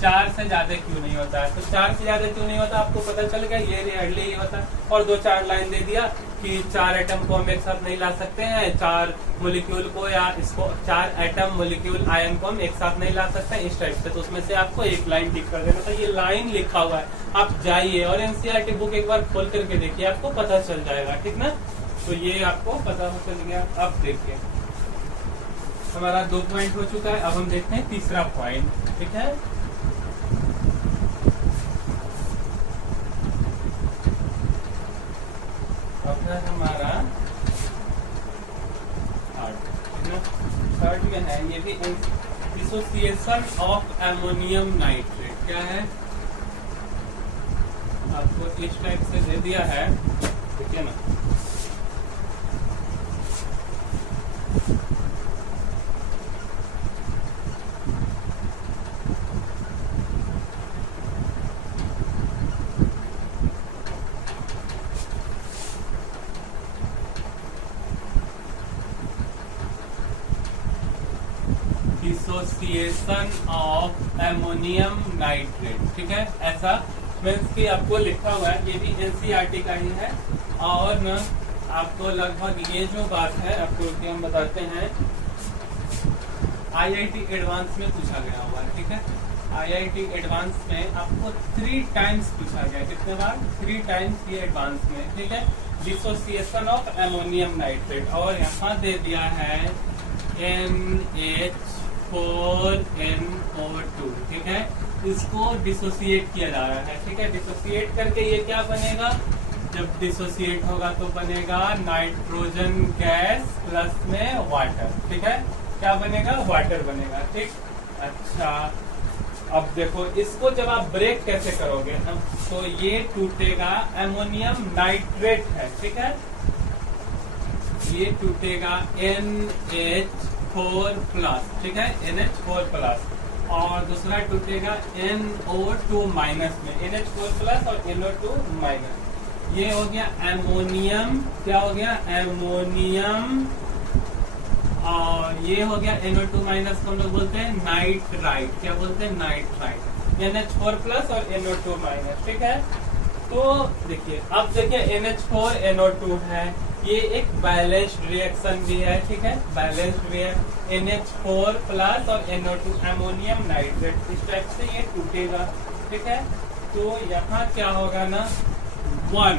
4 से ज्यादा क्यों नहीं होता है, तो 4 से ज्यादा क्यों नहीं होता आपको पता चल गया, ये रियरली ही होता है। और 2-4 लाइन दे दिया कि 4 एटम को हम एक साथ नहीं ला सकते हैं, 4 मोलिक्यूल को या इसको 4 एटम मोलिक्यूल आयन को हम एक साथ नहीं ला सकते इस टाइप से। तो उसमें से आपको एक लाइन टिक कर देना था, ये लाइन लिखा हुआ है। आप जाइए और NCERT बुक एक बार खोल करके देखिए, आपको पता चल जाएगा, ठीक ना। तो ये आपको पता चल गया। अब देखिए हमारा 2 पॉइंट हो चुका है, अब हम देखते हैं तीसरा पॉइंट, ठीक है। अब है हमारा थर्ड में है, ये भी डिसोसिएशन ऑफ एमोनियम नाइट्रेट। क्या है, आपको इस टाइप से दे दिया है, ठीक है ना। डिसोसिएशन ऑफ एमोनियम नाइट्रेट, ठीक है। ऐसा मीन्स कि आपको लिखा हुआ है, ये भी NCERT का ही है। और न आपको लगभग ये जो बात है आपको हम बताते हैं, IIT एडवांस में पूछा गया हुआ है, ठीक है। IIT एडवांस में आपको 3 टाइम्स पूछा गया, कितने बार, 3 टाइम्स ये एडवांस में, ठीक है। डिसोसिएशन ऑफ एमोनियम नाइट्रेट, और यहाँ दे दिया है NH4NO2, ठीक है। इसको डिसोसिएट किया जा रहा है, ठीक है। डिसोसिएट करके ये क्या बनेगा, जब डिसोसिएट होगा तो बनेगा नाइट्रोजन गैस प्लस में वाटर, ठीक है। क्या बनेगा, वाटर बनेगा, ठीक। अच्छा, अब देखो इसको जब आप ब्रेक कैसे करोगे, तो ये टूटेगा, एमोनियम नाइट्रेट है, ठीक है। ये टूटेगा NH4+, ठीक है, NH4+, और दूसरा टूटेगा NO2- में, NH4+ और NO2-। ये हो गया एमोनियम, क्या हो गया, एमोनियम, और ये हो गया NO2- को हम लोग बोलते हैं नाइट्राइट, क्या बोलते हैं, नाइट्राइट। NH4+ और NO2-, ठीक है। तो देखिए, अब देखिए NH4NO2 है, ये एक बैलेंस्ड रिएक्शन भी है, ठीक है। बैलेंस्ड रिएक्शन NH4+ और NO2 एमोनियम नाइट्रेट, इस टाइप से ये टूटेगा, ठीक है। तो यहाँ क्या होगा ना, 1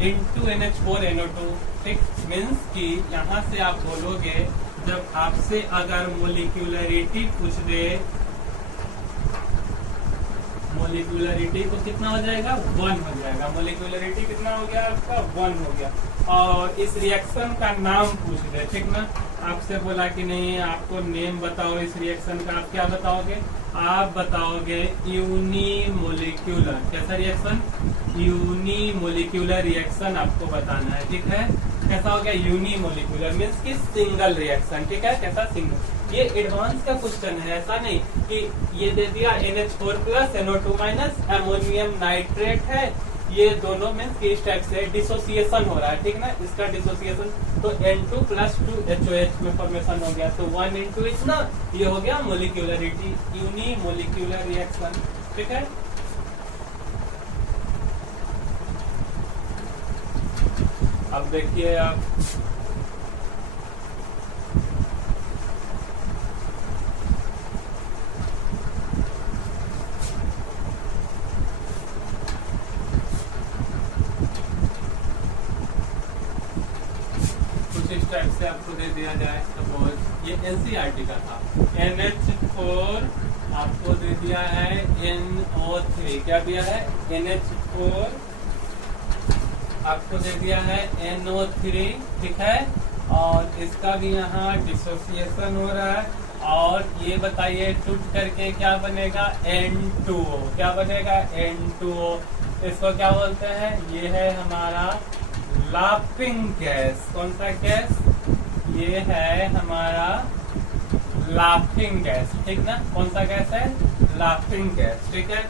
into NH4NO2, ठीक। मीन्स कि यहाँ से आप बोलोगे, जब आपसे अगर मोलिकुलरिटी पूछ दे, मोलिकुलरिटी तो कितना हो जाएगा, 1 हो जाएगा। मोलिकुलरिटी कितना हो गया आपका, 1 हो गया। और इस रिएक्शन का नाम पूछ दे, ठीक ना। आपसे बोला कि नहीं आपको नेम बताओ इस रिएक्शन का, आप क्या बताओगे, आप बताओगे यूनिमोलिक्यूलर, कैसा रिएक्शन, यूनिमोलिक्यूलर रिएक्शन आपको बताना है, ठीक है। कैसा हो गया, यूनिमोलिक्यूलर मीन्स की सिंगल रिएक्शन, ठीक है। कैसा, सिंगल। ये एडवांस का क्वेश्चन है, ऐसा नहीं कि ये दे दिया NH4+ NO2- एमोनियम नाइट्रेट है, ये दोनों मीन्स कि इस टाइप से डिसोसिएशन हो रहा है, ठीक ना। इसका डिसोसिएशन तो N2+2HOH में फॉर्मेशन हो गया, तो 1 into इतना ये हो गया मोलिकुलरिटी, यूनिमोलिक्यूलर रिएक्शन, ठीक है। अब देखिए आप, इस टाइप से आपको दे दिया जाए, सपोज ये NCERT का था, NH4 आपको दे दिया है NO3, क्या दिया है, NH4 आपको दे दिया है NO3, ठीक है। और इसका भी यहाँ डिसोसिएशन हो रहा है, और ये बताइए टूट करके क्या बनेगा, N2O। क्या बनेगा, N2O। इसको क्या बोलते हैं, ये है हमारा लाफिंग गैस। कौन सा गैस, ये है हमारा लाफिंग गैस, ठीक ना। कौन सा गैस है, लाफिंग गैस, ठीक है।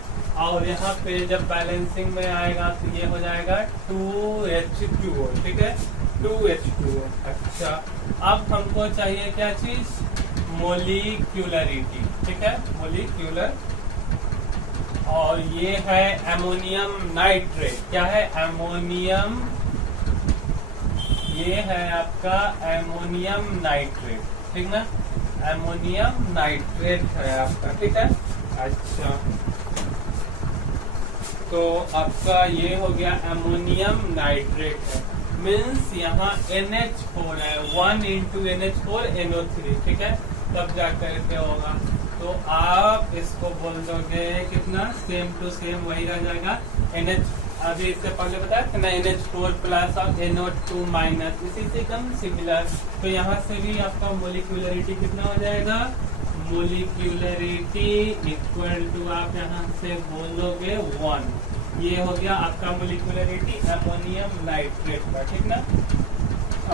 और यहाँ पे जब बैलेंसिंग में आएगा तो ये हो जाएगा 2H2O, ठीक है, 2H2O। अच्छा, अब हमको चाहिए क्या चीज, मोलिक्यूलरिटी, ठीक है, मोलिक्यूलर। और ये है एमोनियम नाइट्रेट। क्या है, एमोनियम, ये है आपका एमोनियम नाइट्रेट, ठीक ना, एमोनियम नाइट्रेट है आपका, ठीक है। अच्छा, तो आपका ये हो गया एमोनियम नाइट्रेट है, मीन्स यहाँ NH4 है, 1 × NH4 NO3, ठीक है, तब जाकर के होगा। तो आप इसको बोल दोगे कितना, सेम टू सेम वही रह जाएगा, NH, अभी इससे पहले बताया था ना, NH4 प्लस और NO2 माइनस, इसी से एकदम सिमिलर। तो यहाँ से भी आपका मोलिक्यूलरिटी कितना हो जाएगा, मोलिक्यूलरिटी इक्वल टू आप यहाँ से बोलोगे 1। ये हो गया आपका मोलिक्यूलरिटी एमोनियम नाइट्रेट का, ठीक ना।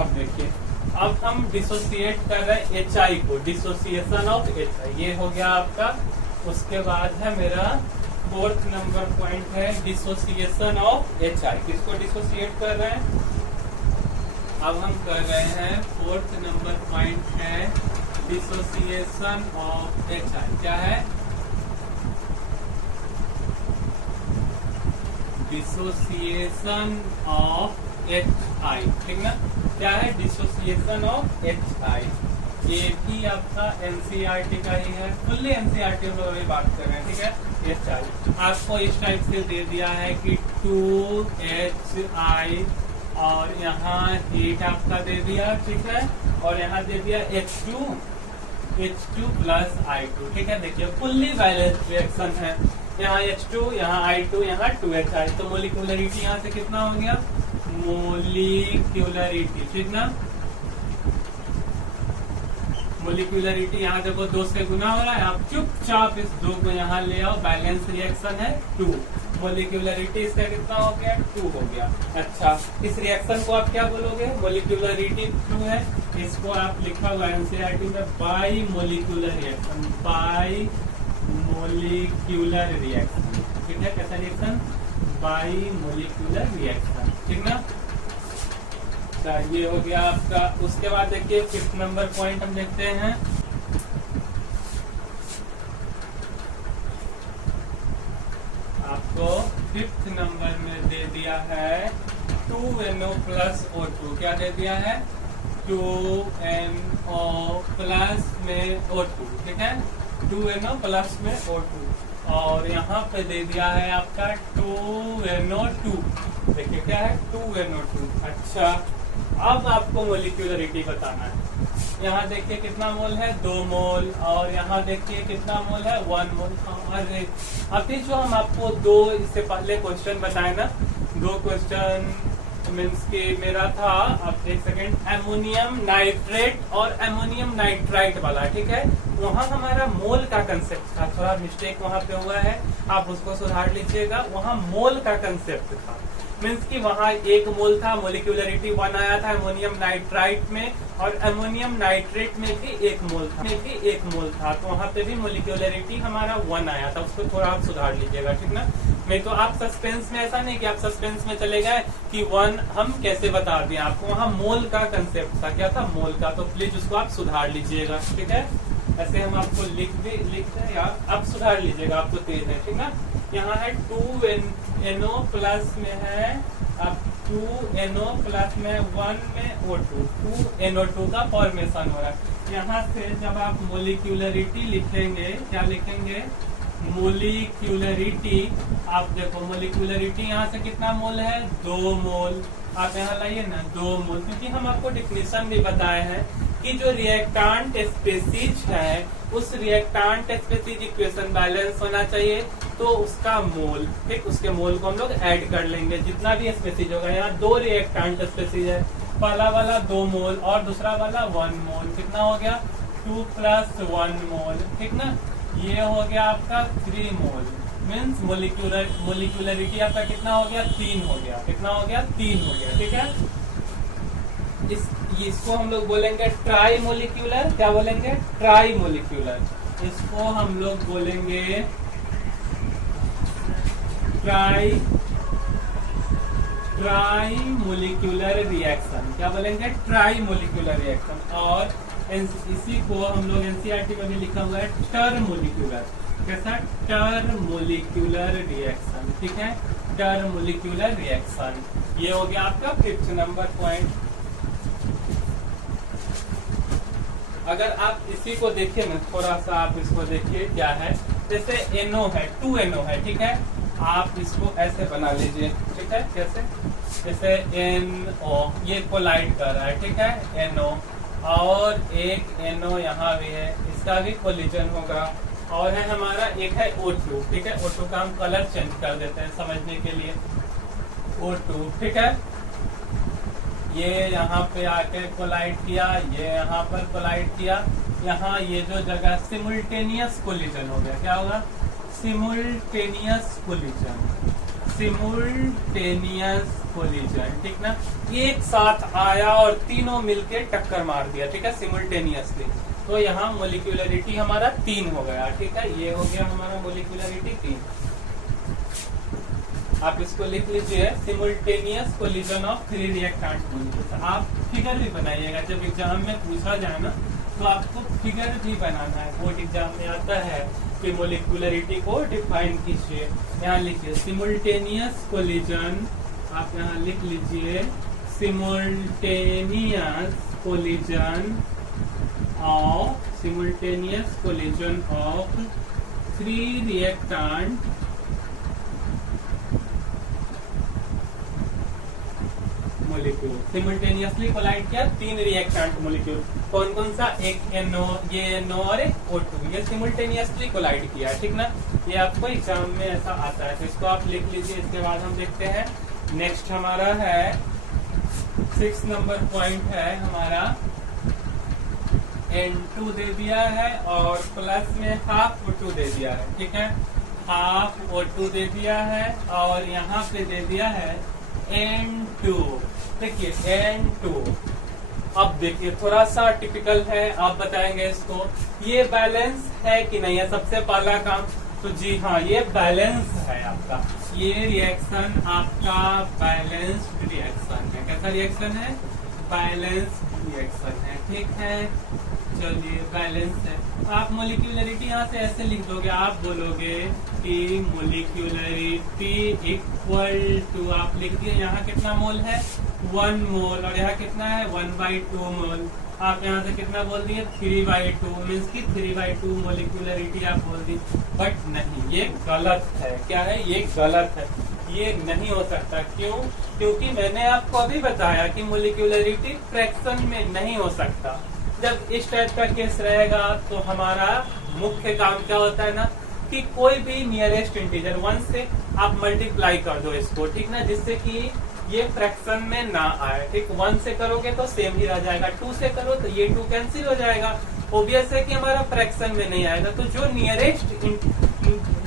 अब देखिए, अब हम डिसोसिएट कर रहे हैं HI को, डिसोसिएशन ऑफ HI, ये हो गया आपका। उसके बाद है मेरा 4th नंबर पॉइंट है डिसोसिएशन ऑफ HI। किसको डिसोसिएट कर रहे हैं, अब हम कर रहे हैं 4th नंबर पॉइंट है डिसोसिएशन ऑफ HI। क्या है, डिसोसिएशन ऑफ HI, ठीक ना। क्या है, डिसोसिएशन ऑफ HI। ये भी आपका NCERT का ही है, फुल्ली NCERT हम लोग बात कर रहे हैं, ठीक है। HI आपको इस टाइप से दे दिया है कि 2HI, और यहाँ हीट आपका दे दिया, ठीक है, और यहाँ दे दिया H2 प्लस I2, ठीक है। देखिए फुल्ली बैलेंस रिएक्शन है, यहाँ H2, यहाँ I2, यहाँ 2HI। तो मोलिकुलरिटी यहाँ से कितना हो गया, मोलिकुलरिटी, ठीक ना। मोलिकुलरिटी यहाँ देखो 2 से गुना हो रहा है, आप चुपचाप इस 2 को यहाँ ले आओ, बैलेंस रिएक्शन है 2, मोलिकुलरिटी इसका कितना हो गया, 2 हो गया। अच्छा, इस रिएक्शन को आप क्या बोलोगे, मोलिकुलरिटी 2 है, इसको आप लिखा हुआ एनसीईआरटी में by molecular reaction, by molecular reaction, ठीक है। कैसा रिएक्शन, बाई मोलिकुलर रिएक्शन, ठीक ना। ये हो गया आपका। उसके बाद देखिए 5th नंबर पॉइंट हम देखते हैं, आपको 5th नंबर में दे दिया है 2NO प्लस O2। क्या दे दिया है, 2NO प्लस में O2, ठीक है, 2NO प्लस में O2। और यहाँ पे दे दिया है आपका 2NO2। देखिए क्या है, 2NO2। अच्छा, अब आपको मोलिकुलरिटी बताना है। यहाँ देखिए कितना मोल है, 2 मोल, और यहाँ देखिए कितना मोल है, 1 मोल। अरे अभी जो हम आपको 2 इससे पहले क्वेश्चन बताए ना, 2 क्वेश्चन मीन्स के मेरा था, अब एक सेकेंड, एमोनियम नाइट्रेट और एमोनियम नाइट्राइट वाला, ठीक है। वहाँ हमारा मोल का कंसेप्ट था, थोड़ा मिस्टेक वहाँ पे हुआ है, आप उसको सुधार लीजिएगा। वहाँ मोल का कंसेप्ट था, मीन्स कि वहाँ 1 मोल था, मोलिकुलरिटी 1 आया था एमोनियम नाइट्राइट में, और एमोनियम नाइट्रेट में भी 1 मोल था, तो वहाँ पे भी मोलिकुलरिटी हमारा 1 आया था, उसको थोड़ा आप सुधार लीजिएगा, ठीक ना। नहीं तो आप सस्पेंस में, ऐसा नहीं कि आप सस्पेंस में चले गए कि 1 हम कैसे बता दिए आपको, वहाँ मोल का कंसेप्ट था। क्या था, मोल का, तो प्लीज उसको आप सुधार लीजिएगा, ठीक है। ऐसे हम आपको लिखते हैं यार, आप सुधार लीजिएगा, आपको तेज है, ठीक ना। यहाँ है 2NO प्लस में है, अब 2NO प्लस में 1 में O2, 2NO2 का फॉर्मेशन हो रहा है। यहाँ से जब आप मोलिकुलरिटी लिखेंगे, क्या लिखेंगे, मोलिकुलरिटी, आप देखो मोलिकुलरिटी यहाँ से कितना मोल है, 2 मोल। आप यहाँ लाइए ना 2 मोल, क्योंकि हम आपको डिफिनेशन भी बताए हैं कि जो रिएक्टेंट स्पेसीज है, उस रिएक्टेंट स्पेसीज इक्वेशन बैलेंस होना चाहिए, तो उसका मोल, ठीक, उसके मोल को हम लोग ऐड कर लेंगे, जितना भी स्पेसीज होगा। यहाँ 2 रिएक्टेंट स्पेसीज है, पहला वाला 2 मोल और दूसरा वाला 1 मोल, कितना हो गया, 2 + 1 मोल, ठीक ना। ये हो गया आपका 3 मोल, मीन्स मोलिकुलरिटी आपका कितना हो गया, 3 हो गया। कितना हो गया, 3 हो गया, ठीक है। इसको हम लोग बोलेंगे ट्राई मोलिक्यूलर। क्या बोलेंगे, ट्राई मोलिक्यूलर। इसको हम लोग बोलेंगे ट्राई मोलिकुलर रिएक्शन। क्या बोलेंगे, ट्राई मोलिकुलर रिएक्शन। और इसी को हम लोग एनसीईआरटी में भी लिखा हुआ है टर मोलिकुलर। कैसा, टर मोलिकुलर रिएक्शन, ठीक है, टर मोलिकुलर रिएक्शन। ये हो गया आपका 5th नंबर पॉइंट। अगर आप इसी को देखिए ना, थोड़ा सा आप इसको देखिए क्या है। जैसे NO है, 2 NO है, ठीक है। आप इसको ऐसे बना लीजिए, ठीक है। कैसे, जैसे NO ये कोलाइड कर रहा है, ठीक है, NO। और एक NO यहाँ भी है, इसका भी कोलिजन होगा। और है हमारा एक है O2, ठीक है। O2 का हम कलर चेंज कर देते हैं समझने के लिए, O2, ठीक है। ये यहाँ पे आके कोलाइड किया, ये यहाँ पर कोलाइड किया। यहाँ ये जो जगह सिमुल्टेनियस कोलिजन हो गया। क्या होगा, सिमुल्टेनियस कोलिजन, सिमुल्टेनियस कोलिजन, ठीक ना। एक साथ आया और तीनों मिलके टक्कर मार दिया, ठीक है, सिमुल्टेनियसली। तो यहाँ मोलिकुलरिटी हमारा 3 हो गया, ठीक है। ये हो गया हमारा मोलिकुलरिटी 3। आप इसको लिख लीजिए, simultaneous collision of 3 reactant molecules. आप फिगर भी बनाइएगा, जब एग्जाम में पूछा जाए ना तो आपको फिगर भी बनाना है। बोर्ड एग्जाम में आता है कि मोलिकुलरिटी को डिफाइन कीजिए। यहाँ लिखिए सिमुल्टेनियस कोलिजन, आप यहाँ लिख लीजिए simultaneous collision of 3 reactant molecule. Simultaneously collide किया 3 रिएक्टेंट मोलिक्यूल। कौन कौन सा, एक NO, ये NO और एक O2, ये सिमुल्टेनियसली कोलाइड किया, ठीक ना। ये आपको एग्जाम में ऐसा आता है, तो इसको आप लिख लीजिए। इसके बाद हम देखते हैं नेक्स्ट हमारा है 6 नंबर पॉइंट है हमारा, N2 दे दिया है और प्लस में हाफ O2 दे दिया है, ठीक है। हाफ O2 दे दिया है और यहाँ पे दे दिया है N2। देखिए N2, अब देखिए थोड़ा सा टिपिकल है, आप बताएंगे इसको ये बैलेंस है कि नहीं है। सबसे पहला काम तो जी हाँ, ये बैलेंस है आपका। ये रिएक्शन आपका बैलेंस्ड रिएक्शन है। कैसा रिएक्शन है, बैलेंस्ड रिएक्शन है, ठीक है। चलिए बैलेंस है। आप मोलिकुलरिटी यहाँ से ऐसे लिख दोगे, आप बोलोगे कि मोलिकुलरिटी इक्वल टू, आप लिख दिए यहाँ कितना मोल है 1 मोल, और यहाँ कितना है 1/2 मोल। आप यहाँ से कितना बोल दिए 3/2, मीन्स की 3/2 मोलिकुलरिटी आप बोल दी। बट नहीं, ये गलत है। क्या है, ये गलत है, ये नहीं हो सकता। क्यों, क्योंकि मैंने आपको अभी बताया कि मोलिकुलरिटी फ्रैक्शन में नहीं हो सकता। जब इस टाइप का केस रहेगा तो हमारा मुख्य काम क्या होता है ना, कि कोई भी नियरेस्ट इंटीजर 1 से आप मल्टीप्लाई कर दो इसको, ठीक ना, जिससे कि ये फ्रैक्शन में ना आए, ठीक। 1 से करोगे तो सेम ही रह जाएगा, 2 से करो तो ये 2 कैंसिल हो जाएगा। ओबियस है कि हमारा फ्रैक्शन में नहीं आएगा। तो जो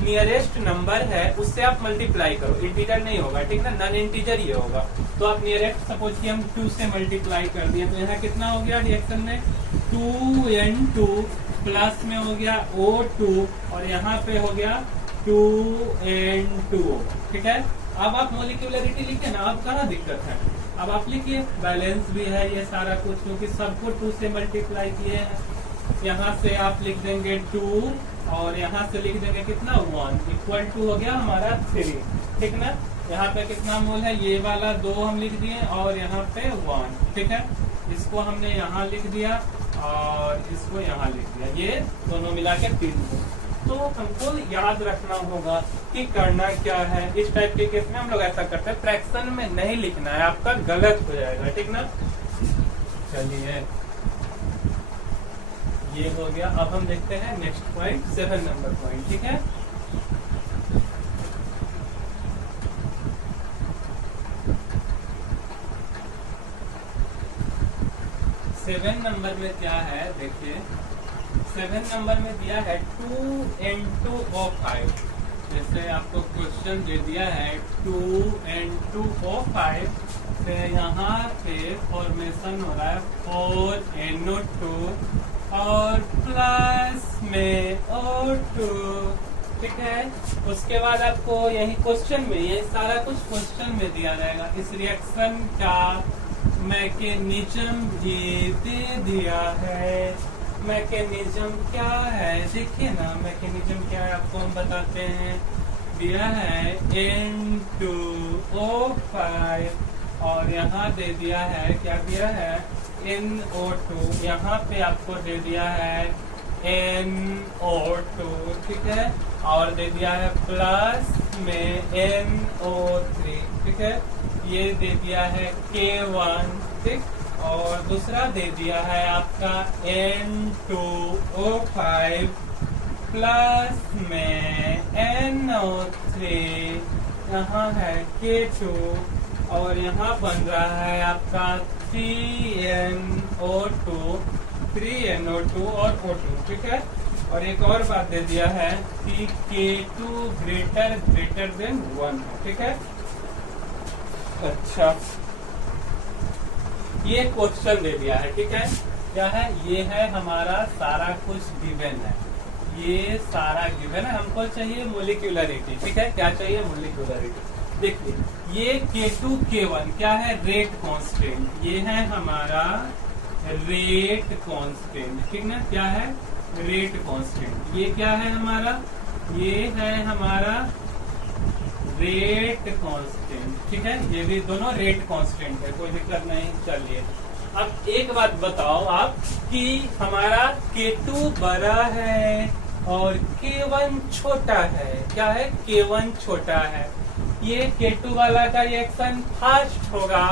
नियरेस्ट नंबर है उससे आप मल्टीप्लाई करो, इंटीजर नहीं होगा, ठीक ना, नॉन इंटीजर ये होगा। तो आप नियरेस्ट सपोज कि हम 2 से मल्टीप्लाई कर दिए, तो यहाँ कितना हो गया रिएक्शन में 2N2 प्लस में हो गया O2 और यहाँ पे हो गया 2N2, ठीक है। अब आप मोलिकुलरिटी लिखे ना, अब कहाँ दिक्कत है। अब आप लिखिए बैलेंस भी है ये सारा कुछ, क्योंकि सबको 2 से मल्टीप्लाई किए हैं। यहाँ से आप लिख देंगे 2 और यहाँ से लिख देंगे कितना 1 इक्वल टू हो गया हमारा 3, ठीक ना। यहाँ पे कितना मोल है, ये वाला 2 हम लिख दिए और यहाँ पे 1, ठीक है। इसको हमने यहाँ लिख दिया और इसको यहाँ लिख दिया, ये दोनों मिला के 3 मोल। तो हमको याद रखना होगा कि करना क्या है। इस टाइप के केस में हम लोग ऐसा करते हैं, फ्रैक्शन में नहीं लिखना है, आपका गलत हो जाएगा, ठीक ना। चलिए ये हो गया। अब हम देखते हैं नेक्स्ट पॉइंट 7 नंबर पॉइंट, ठीक है। सेवन नंबर में क्या है देखिए, 7 नंबर में दिया है 2N2O5। जैसे आपको क्वेश्चन दे दिया है 2N2O5, फिर यहाँ पे फॉर्मेशन हो रहा है 4NO2 और प्लस में O2, ठीक है। उसके बाद आपको यही क्वेश्चन में, ये सारा कुछ क्वेश्चन में दिया जाएगा। इस रिएक्शन का मैकेनिज्म भी दे दिया है। मैकेनिज्म क्या है देखिए ना, मैकेनिज्म क्या है आपको हम बताते हैं। दिया है N2O5 और यहाँ दे दिया है, क्या दिया है, NO2। यहाँ पे आपको दे दिया है NO2, ठीक है, और दे दिया है प्लस में NO3, ठीक है। ये दे दिया है K1, ठीक, और दूसरा दे दिया है आपका N2O5 प्लस में NO3, यहाँ है K2 और यहाँ बन रहा है आपका 3NO2 और O2, ठीक है। और एक और बात दे दिया है कि K2 ग्रेटर देन 1, ठीक है। अच्छा, ये क्वेश्चन दे दिया है, ठीक है। क्या है, ये है हमारा सारा कुछ गिवन है, ये सारा गिवन है। हमको चाहिए मोलिक्यूलरिटी, ठीक है। क्या चाहिए, मोलिक्यूलरिटी। देखिए ये K2 K1 क्या है, रेट कांस्टेंट, ये है हमारा रेट कांस्टेंट, ठीक ना। क्या है, रेट कांस्टेंट। ये क्या है हमारा, ये है हमारा रेट कांस्टेंट, ठीक है। ये भी दोनों रेट कांस्टेंट है, कोई दिक्कत नहीं। चलिए अब एक बात बताओ आप कि हमारा K2 बड़ा है और K1 छोटा है। क्या है, K1 छोटा है। ये K2 वाला का रिएक्शन फास्ट होगा,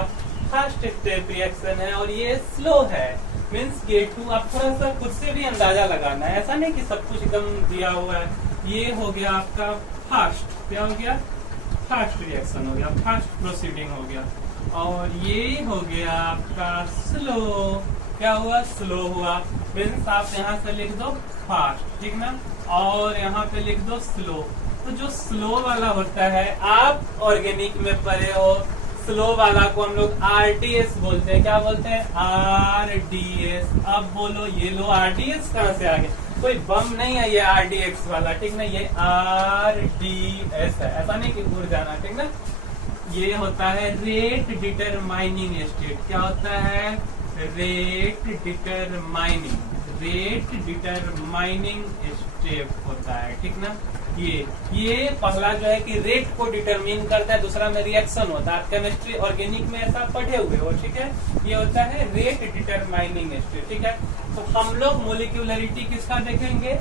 फास्ट स्टेप रिएक्शन है, और ये स्लो है। मीन्स K2 आप थोड़ा सा खुद से भी अंदाजा लगाना है, ऐसा नहीं कि सब कुछ एकदम दिया हुआ है। ये हो गया आपका फास्ट, क्या हो गया, फास्ट रिएक्शन हो गया, फास्ट प्रोसीडिंग हो गया। और ये हो गया आपका स्लो, क्या हुआ, स्लो हुआ। मीन्स आप यहाँ से लिख दो फास्ट, ठीक ना, और यहाँ पे लिख दो स्लो। तो जो स्लो वाला होता है, आप ऑर्गेनिक में पढ़े हो, स्लो वाला को हम लोग RDS बोलते हैं। क्या बोलते हैं, RDS। अब बोलो ये लो, RDS कहाँ से आ गया, कोई बम नहीं है ये RDX वाला, ठीक ना, ये RDS है, ऐसा नहीं कि दूर जाना, ठीक ना। ये होता है रेट डिटरमाइनिंग स्टेट। क्या होता है, रेट डिटरमाइनिंग स्टेप होता है, ठीक ना। ये पहला जो है कि रेट को डिटरमिन करता है, दूसरा में रिएक्शन होता है। आप केमिस्ट्री ऑर्गेनिक में ऐसा पढ़े हुए हो, ठीक है। ये होता है रेट डिटरमाइनिंग स्टेट, ठीक है। तो हम लोग मोलिक्यूलरिटी किसका देखेंगे,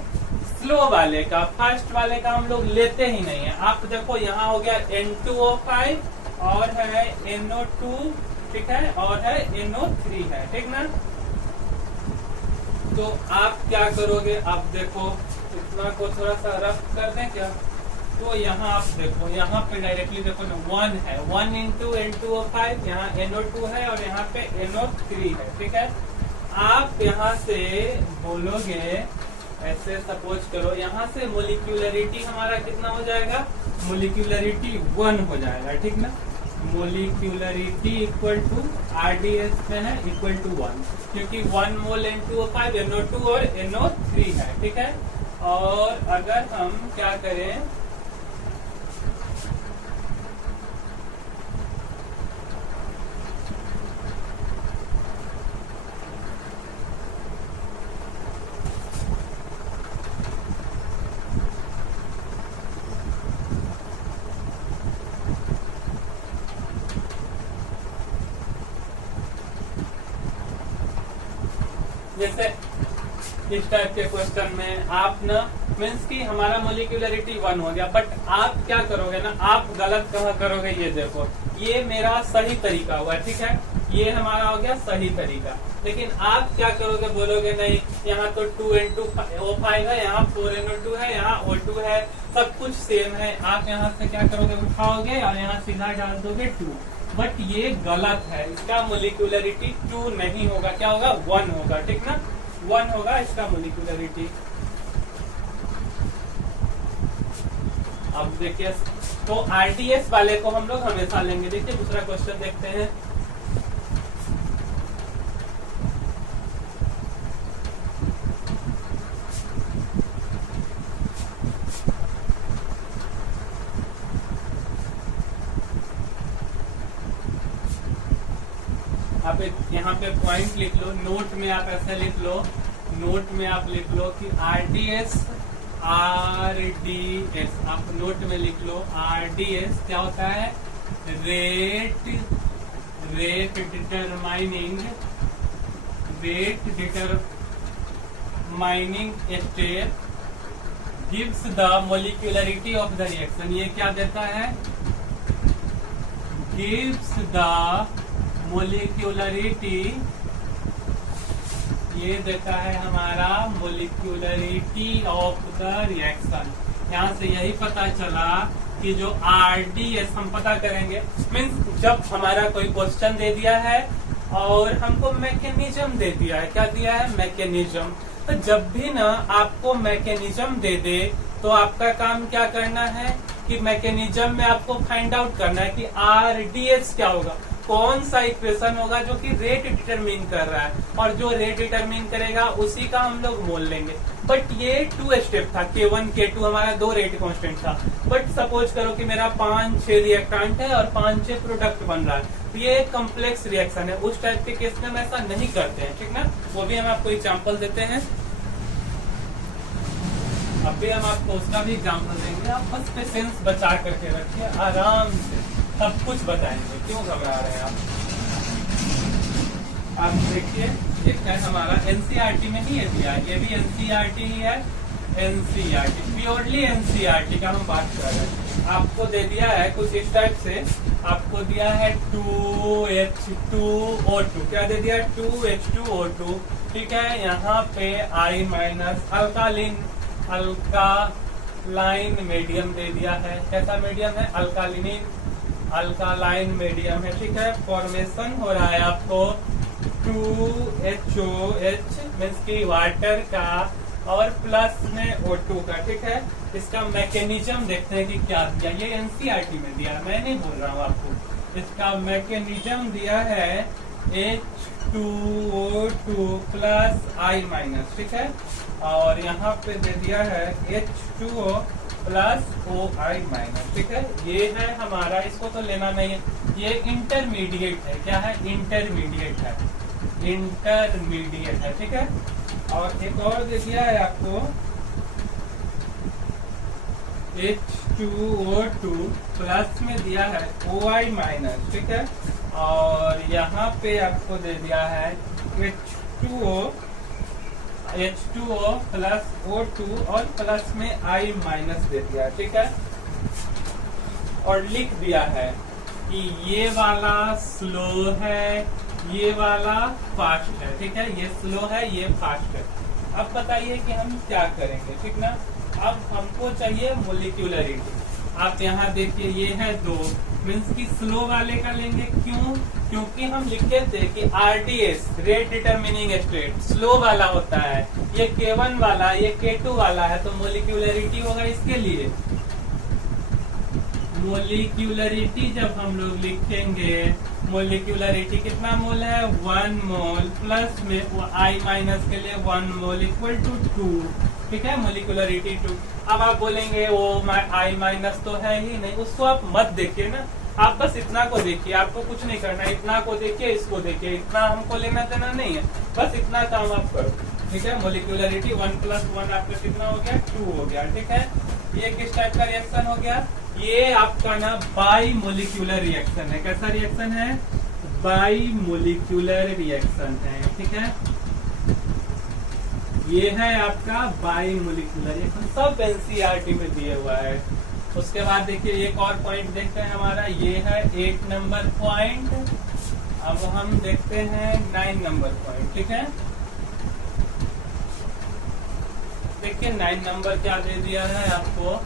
स्लो वाले का, फास्ट वाले का हम लोग लेते ही नहीं है। आप देखो यहाँ हो गया N2O5 और है NO2, ठीक है, और है NO3 है, ठीक ना। तो आप क्या करोगे, आप देखो इतना को थोड़ा सा रफ कर दें क्या। तो यहाँ आप देखो, यहाँ पे डायरेक्टली देखो ना, 1 है, 1 into N2O5, यहाँ NO2 है और यहाँ पे NO3 है, ठीक है। आप यहाँ से बोलोगे, ऐसे सपोज करो, यहाँ से मोलिक्यूलरिटी हमारा कितना हो जाएगा, मोलिक्यूलरिटी 1 हो जाएगा, ठीक ना। मोलिक्यूलरिटी इक्वल टू RDS में है इक्वल टू 1, क्योंकि 1 मोल N2O5 NO2 और NO3 है, ठीक है। और अगर हम क्या करें, जैसे इस टाइप के क्वेश्चन में आप ना, मीन्स कि हमारा मोलिक्यूलरिटी 1 हो गया, बट आप क्या करोगे ना, आप गलत कहाँ करोगे, ये देखो, ये मेरा सही तरीका हुआ, ठीक है, ये हमारा हो गया सही तरीका। लेकिन आप क्या करोगे, बोलोगे नहीं यहाँ तो 2N2O5 है, यहाँ 4NO2 है, यहाँ O2 है, सब कुछ सेम है। आप यहाँ से क्या करोगे, उठाओगे और यहाँ सीधा डाल दोगे 2, बट ये गलत है। इसका मोलिक्यूलरिटी 2 नहीं होगा, क्या होगा, 1 होगा, ठीक ना। 1 होगा इसका मोलिकुलरिटी। अब देखिए, तो आरडीएस वाले को हम लोग हमेशा लेंगे। देखिए दूसरा क्वेश्चन देखते हैं। आप यहाँ पे पॉइंट लिख लो, नोट में आप ऐसे लिख लो, नोट में आप लिख लो कि आरडीएस आप नोट में लिख लो आरडीएस क्या होता है, rate determining step gives the molecularity of the reaction. ये क्या देता है, गिव्स द मोलिकुलरिटी, ये देता है हमारा मोलिकुलरिटी ऑफ द रिएक्शन। यहाँ से यही पता चला कि जो आरडीएस हम पता करेंगे, मीन्स जब हमारा कोई क्वेश्चन दे दिया है और हमको मैकेनिज्म दे दिया है, क्या दिया है, मैकेनिज्म। तो जब भी ना आपको मैकेनिज्म दे दे तो आपका काम क्या करना है कि मैकेनिज्म में आपको फाइंड आउट करना है कि आरडीएस क्या होगा, कौन सा इक्वेशन होगा जो कि रेट डिटरमिन कर रहा है, और जो रेट डिटरमिन करेगा उसी का हम लोग मोल लेंगे। बट ये 2 स्टेप था, K1 K2 हमारा 2 रेट कांस्टेंट था। बट सपोज करो कि मेरा 5-6 रिएक्टेंट है और 5-6 प्रोडक्ट बन रहा है, तो ये एक कम्प्लेक्स रिएक्शन है। उस टाइप के केस में हम ऐसा नहीं करते हैं, ठीक ना। वो भी हम आपको एग्जाम्पल देते हैं, अभी हम आपको उसका भी एग्जाम्पल देंगे। आप बस पेशेंस बचा करके रखिए, आराम से सब कुछ बताएंगे, क्यों घबरा रहे हैं आप देखिए ये है हमारा एनसीईआरटी में ही है दिया, ये भी एनसीईआरटी ही है, एनसीईआरटी प्योरली एनसीईआरटी का हम बात कर रहे हैं। आपको दे दिया है कुछ इस टाइप से, आपको दिया है 2H2O2, क्या दे दिया, 2H2O2, ठीक है। यहाँ पे I- अल्कालाइन मीडियम दे दिया है। कैसा मीडियम है, अल्कालाइन मीडियम है, ठीक है। फॉर्मेशन हो रहा है आपको 2HOH मीन्स की वाटर का और प्लस में O2 का, ठीक है। इसका मैकेनिज्म देखते हैं कि क्या दिया, ये एनसीईआरटी में दिया है, मैं नहीं बोल रहा हूँ आपको। इसका मैकेनिज्म दिया है H2O2 प्लस I-, ठीक है। और यहाँ पे दे दिया है H2O प्लस OI-, ठीक है। ये है हमारा, इसको तो लेना नहीं है, ये इंटरमीडिएट है। क्या है, इंटरमीडिएट है, इंटरमीडिएट है, ठीक है। और एक और दे दिया है आपको H2O2 प्लस में दिया है OI-, ठीक है। और यहाँ पे आपको दे दिया है H2O प्लस O2 और प्लस में I- दे दिया, ठीक है। और लिख दिया है कि ये वाला स्लो है, ये वाला फास्ट है, ठीक है। ये स्लो है, ये फास्ट है। अब बताइए कि हम क्या करेंगे, ठीक ना। अब हमको चाहिए मोलिकुलरिटी। आप यहाँ देखिए ये है 2, मीन्स की स्लो वाले का लेंगे, क्यों, क्योंकि हम लिखे थे कि RDS rate determining state slow वाला होता है, ये K1 वाला, ये K2 वाला है, तो मोलिकुलरिटी होगा इसके लिए। मोलिकुलरिटी जब हम लोग लिखेंगे, मोलिकुलरिटी कितना मोल है, 1 मोल प्लस में I- के लिए 1 मोल इक्वल टू 2, ठीक है। मोलिकुलरिटी 2। अब आप बोलेंगे वो I- तो है ही नहीं, उसको आप मत देखिए ना, आप बस इतना को देखिए, आपको कुछ नहीं करना, इतना को देखिए, इसको देखिए, इतना हमको लेना देना नहीं है, बस इतना काम आप करो, ठीक है। मोलिकुलरिटी 1 + 1 आपका कितना हो गया, 2 हो गया, ठीक है। ये किस टाइप का रिएक्शन हो गया, ये आपका ना बाई मोलिकुलर रिएक्शन है। कैसा रिएक्शन है, बाई मोलिकुलर रिएक्शन है, ठीक है। ये है आपका बाई मोलिकुलर रिएक्शन, सब एनसीईआरटी में दिया हुआ है। उसके बाद देखिए एक और पॉइंट देखते हैं हमारा, ये है 8 नंबर पॉइंट। अब हम देखते हैं 9 नंबर पॉइंट, ठीक है। देखिए 9 नंबर क्या दे दिया है आपको,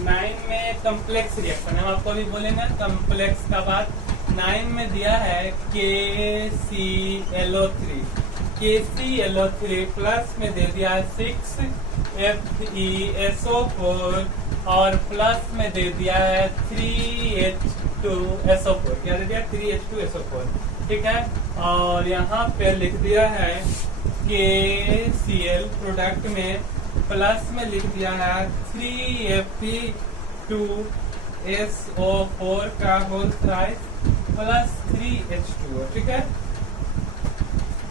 9 में कम्प्लेक्स रिएक्शन, हम आपको अभी बोले ना कम्प्लेक्स का बात। 9 में दिया है KClO3, KClO3 प्लस में दे दिया है 6FeSO4 और प्लस में दे दिया है 3H2SO4। क्या दे दिया? 3H2SO4। ठीक है। और यहाँ पे लिख दिया है KCl प्रोडक्ट में प्लस में लिख दिया है 3Fe2SO4 का होल थ्राइस प्लस 3H2O। ठीक है।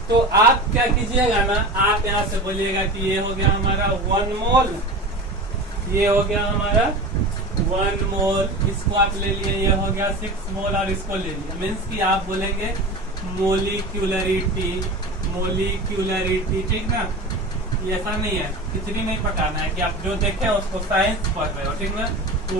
तो आप क्या कीजिएगा ना, आप यहाँ से बोलिएगा कि ये हो गया हमारा 1 मोल, ये हो गया हमारा 1 मोल, इसको आप ले लिए, ये हो गया 6 मोल और इसको ले लिया। मीन्स कि आप बोलेंगे मोलिक्यूलरिटी, ठीक ना। ये ऐसा नहीं है, इतनी नहीं पटाना है कि आप जो देखें उसको साइंस पढ़ रहे हो, ठीक ना।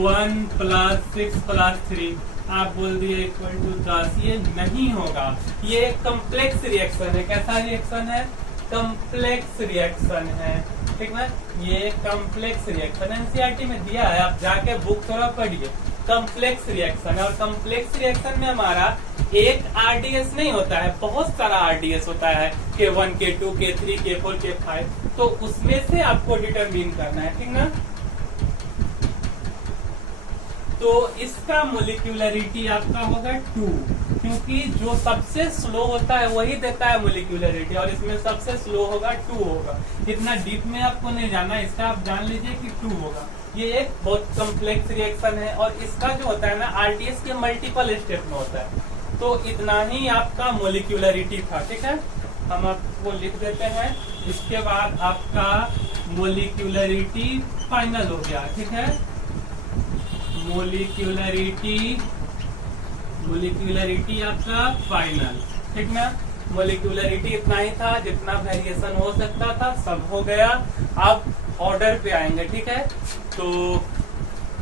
1 + 6 + 3 आप बोल दिए इक्वल टू 10। ये नहीं होगा, ये कम्प्लेक्स रिएक्शन है। कैसा रिएक्शन है? कम्प्लेक्स रिएक्शन है, ठीक ना। ये कम्प्लेक्स रिएक्शन एनसीईआरटी में दिया है, आप जाके बुक थोड़ा पढ़िए। कम्प्लेक्स रिएक्शन है, और कम्प्लेक्स रिएक्शन में हमारा एक आरडीएस नहीं होता है, बहुत सारा आरडीएस होता है, K1 K2 K3 K4 K5। तो उसमें से आपको डिटरमिन करना है, ठीक ना। तो इसका मोलिक्यूलरिटी आपका होगा 2, क्योंकि जो सबसे स्लो होता है वही देता है मोलिक्यूलरिटी, और इसमें सबसे स्लो होगा 2 होगा। इतना डीप में आपको नहीं जाना, इसका आप जान लीजिए कि 2 होगा। ये एक बहुत कम्प्लेक्स रिएक्शन है, और इसका जो होता है ना आरडीएस के मल्टीपल स्टेप में होता है। तो इतना ही आपका मोलिक्यूलरिटी था, ठीक है। हम आपको लिख देते हैं। इसके बाद आपका मोलिक्यूलरिटी फाइनल हो गया, ठीक है। मोलिक्यूलरिटी आपका फाइनल, ठीक ना। मोलिक्यूलरिटी इतना ही था, जितना वेरिएशन हो सकता था सब हो गया। अब ऑर्डर पे आएंगे, ठीक है। तो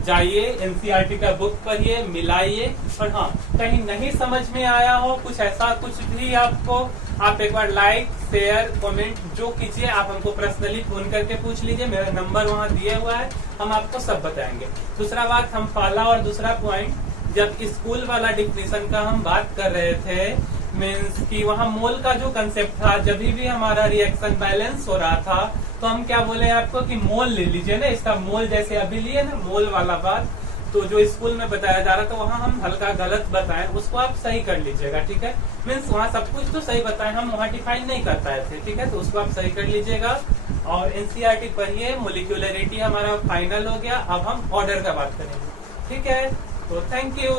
जाइए एनसीईआरटी का बुक पढ़िए, मिलाइए, और हाँ कहीं नहीं समझ में आया हो कुछ ऐसा कुछ भी आपको, आप एक बार लाइक शेयर कमेंट जो कीजिए। आप हमको पर्सनली फोन करके पूछ लीजिए, मेरा नंबर वहाँ दिया हुआ है, हम आपको सब बताएंगे। दूसरा बात, हम पहला और दूसरा पॉइंट, जब स्कूल वाला डिफिनेशन का हम बात कर रहे थे, मीन्स कि वहाँ मोल का जो कंसेप्ट था, जब भी हमारा रिएक्शन बैलेंस हो रहा था तो हम क्या बोले आपको कि मोल ले लीजिए ना, इसका मोल जैसे अभी लिए ना मोल वाला बात। तो जो स्कूल में बताया जा रहा था वहाँ हम हल्का गलत बताएं, उसको आप सही कर लीजिएगा, ठीक है। मीन्स वहाँ सब कुछ तो सही बताएं, हम वहाँ डिफाइन नहीं कर पाए थे, ठीक है। तो उसको आप सही कर लीजिएगा। और एनसीईआरटी पढ़िए। मोलिक्यूलरिटी हमारा फाइनल हो गया, अब हम ऑर्डर का बात करेंगे, ठीक है। तो थैंक यू।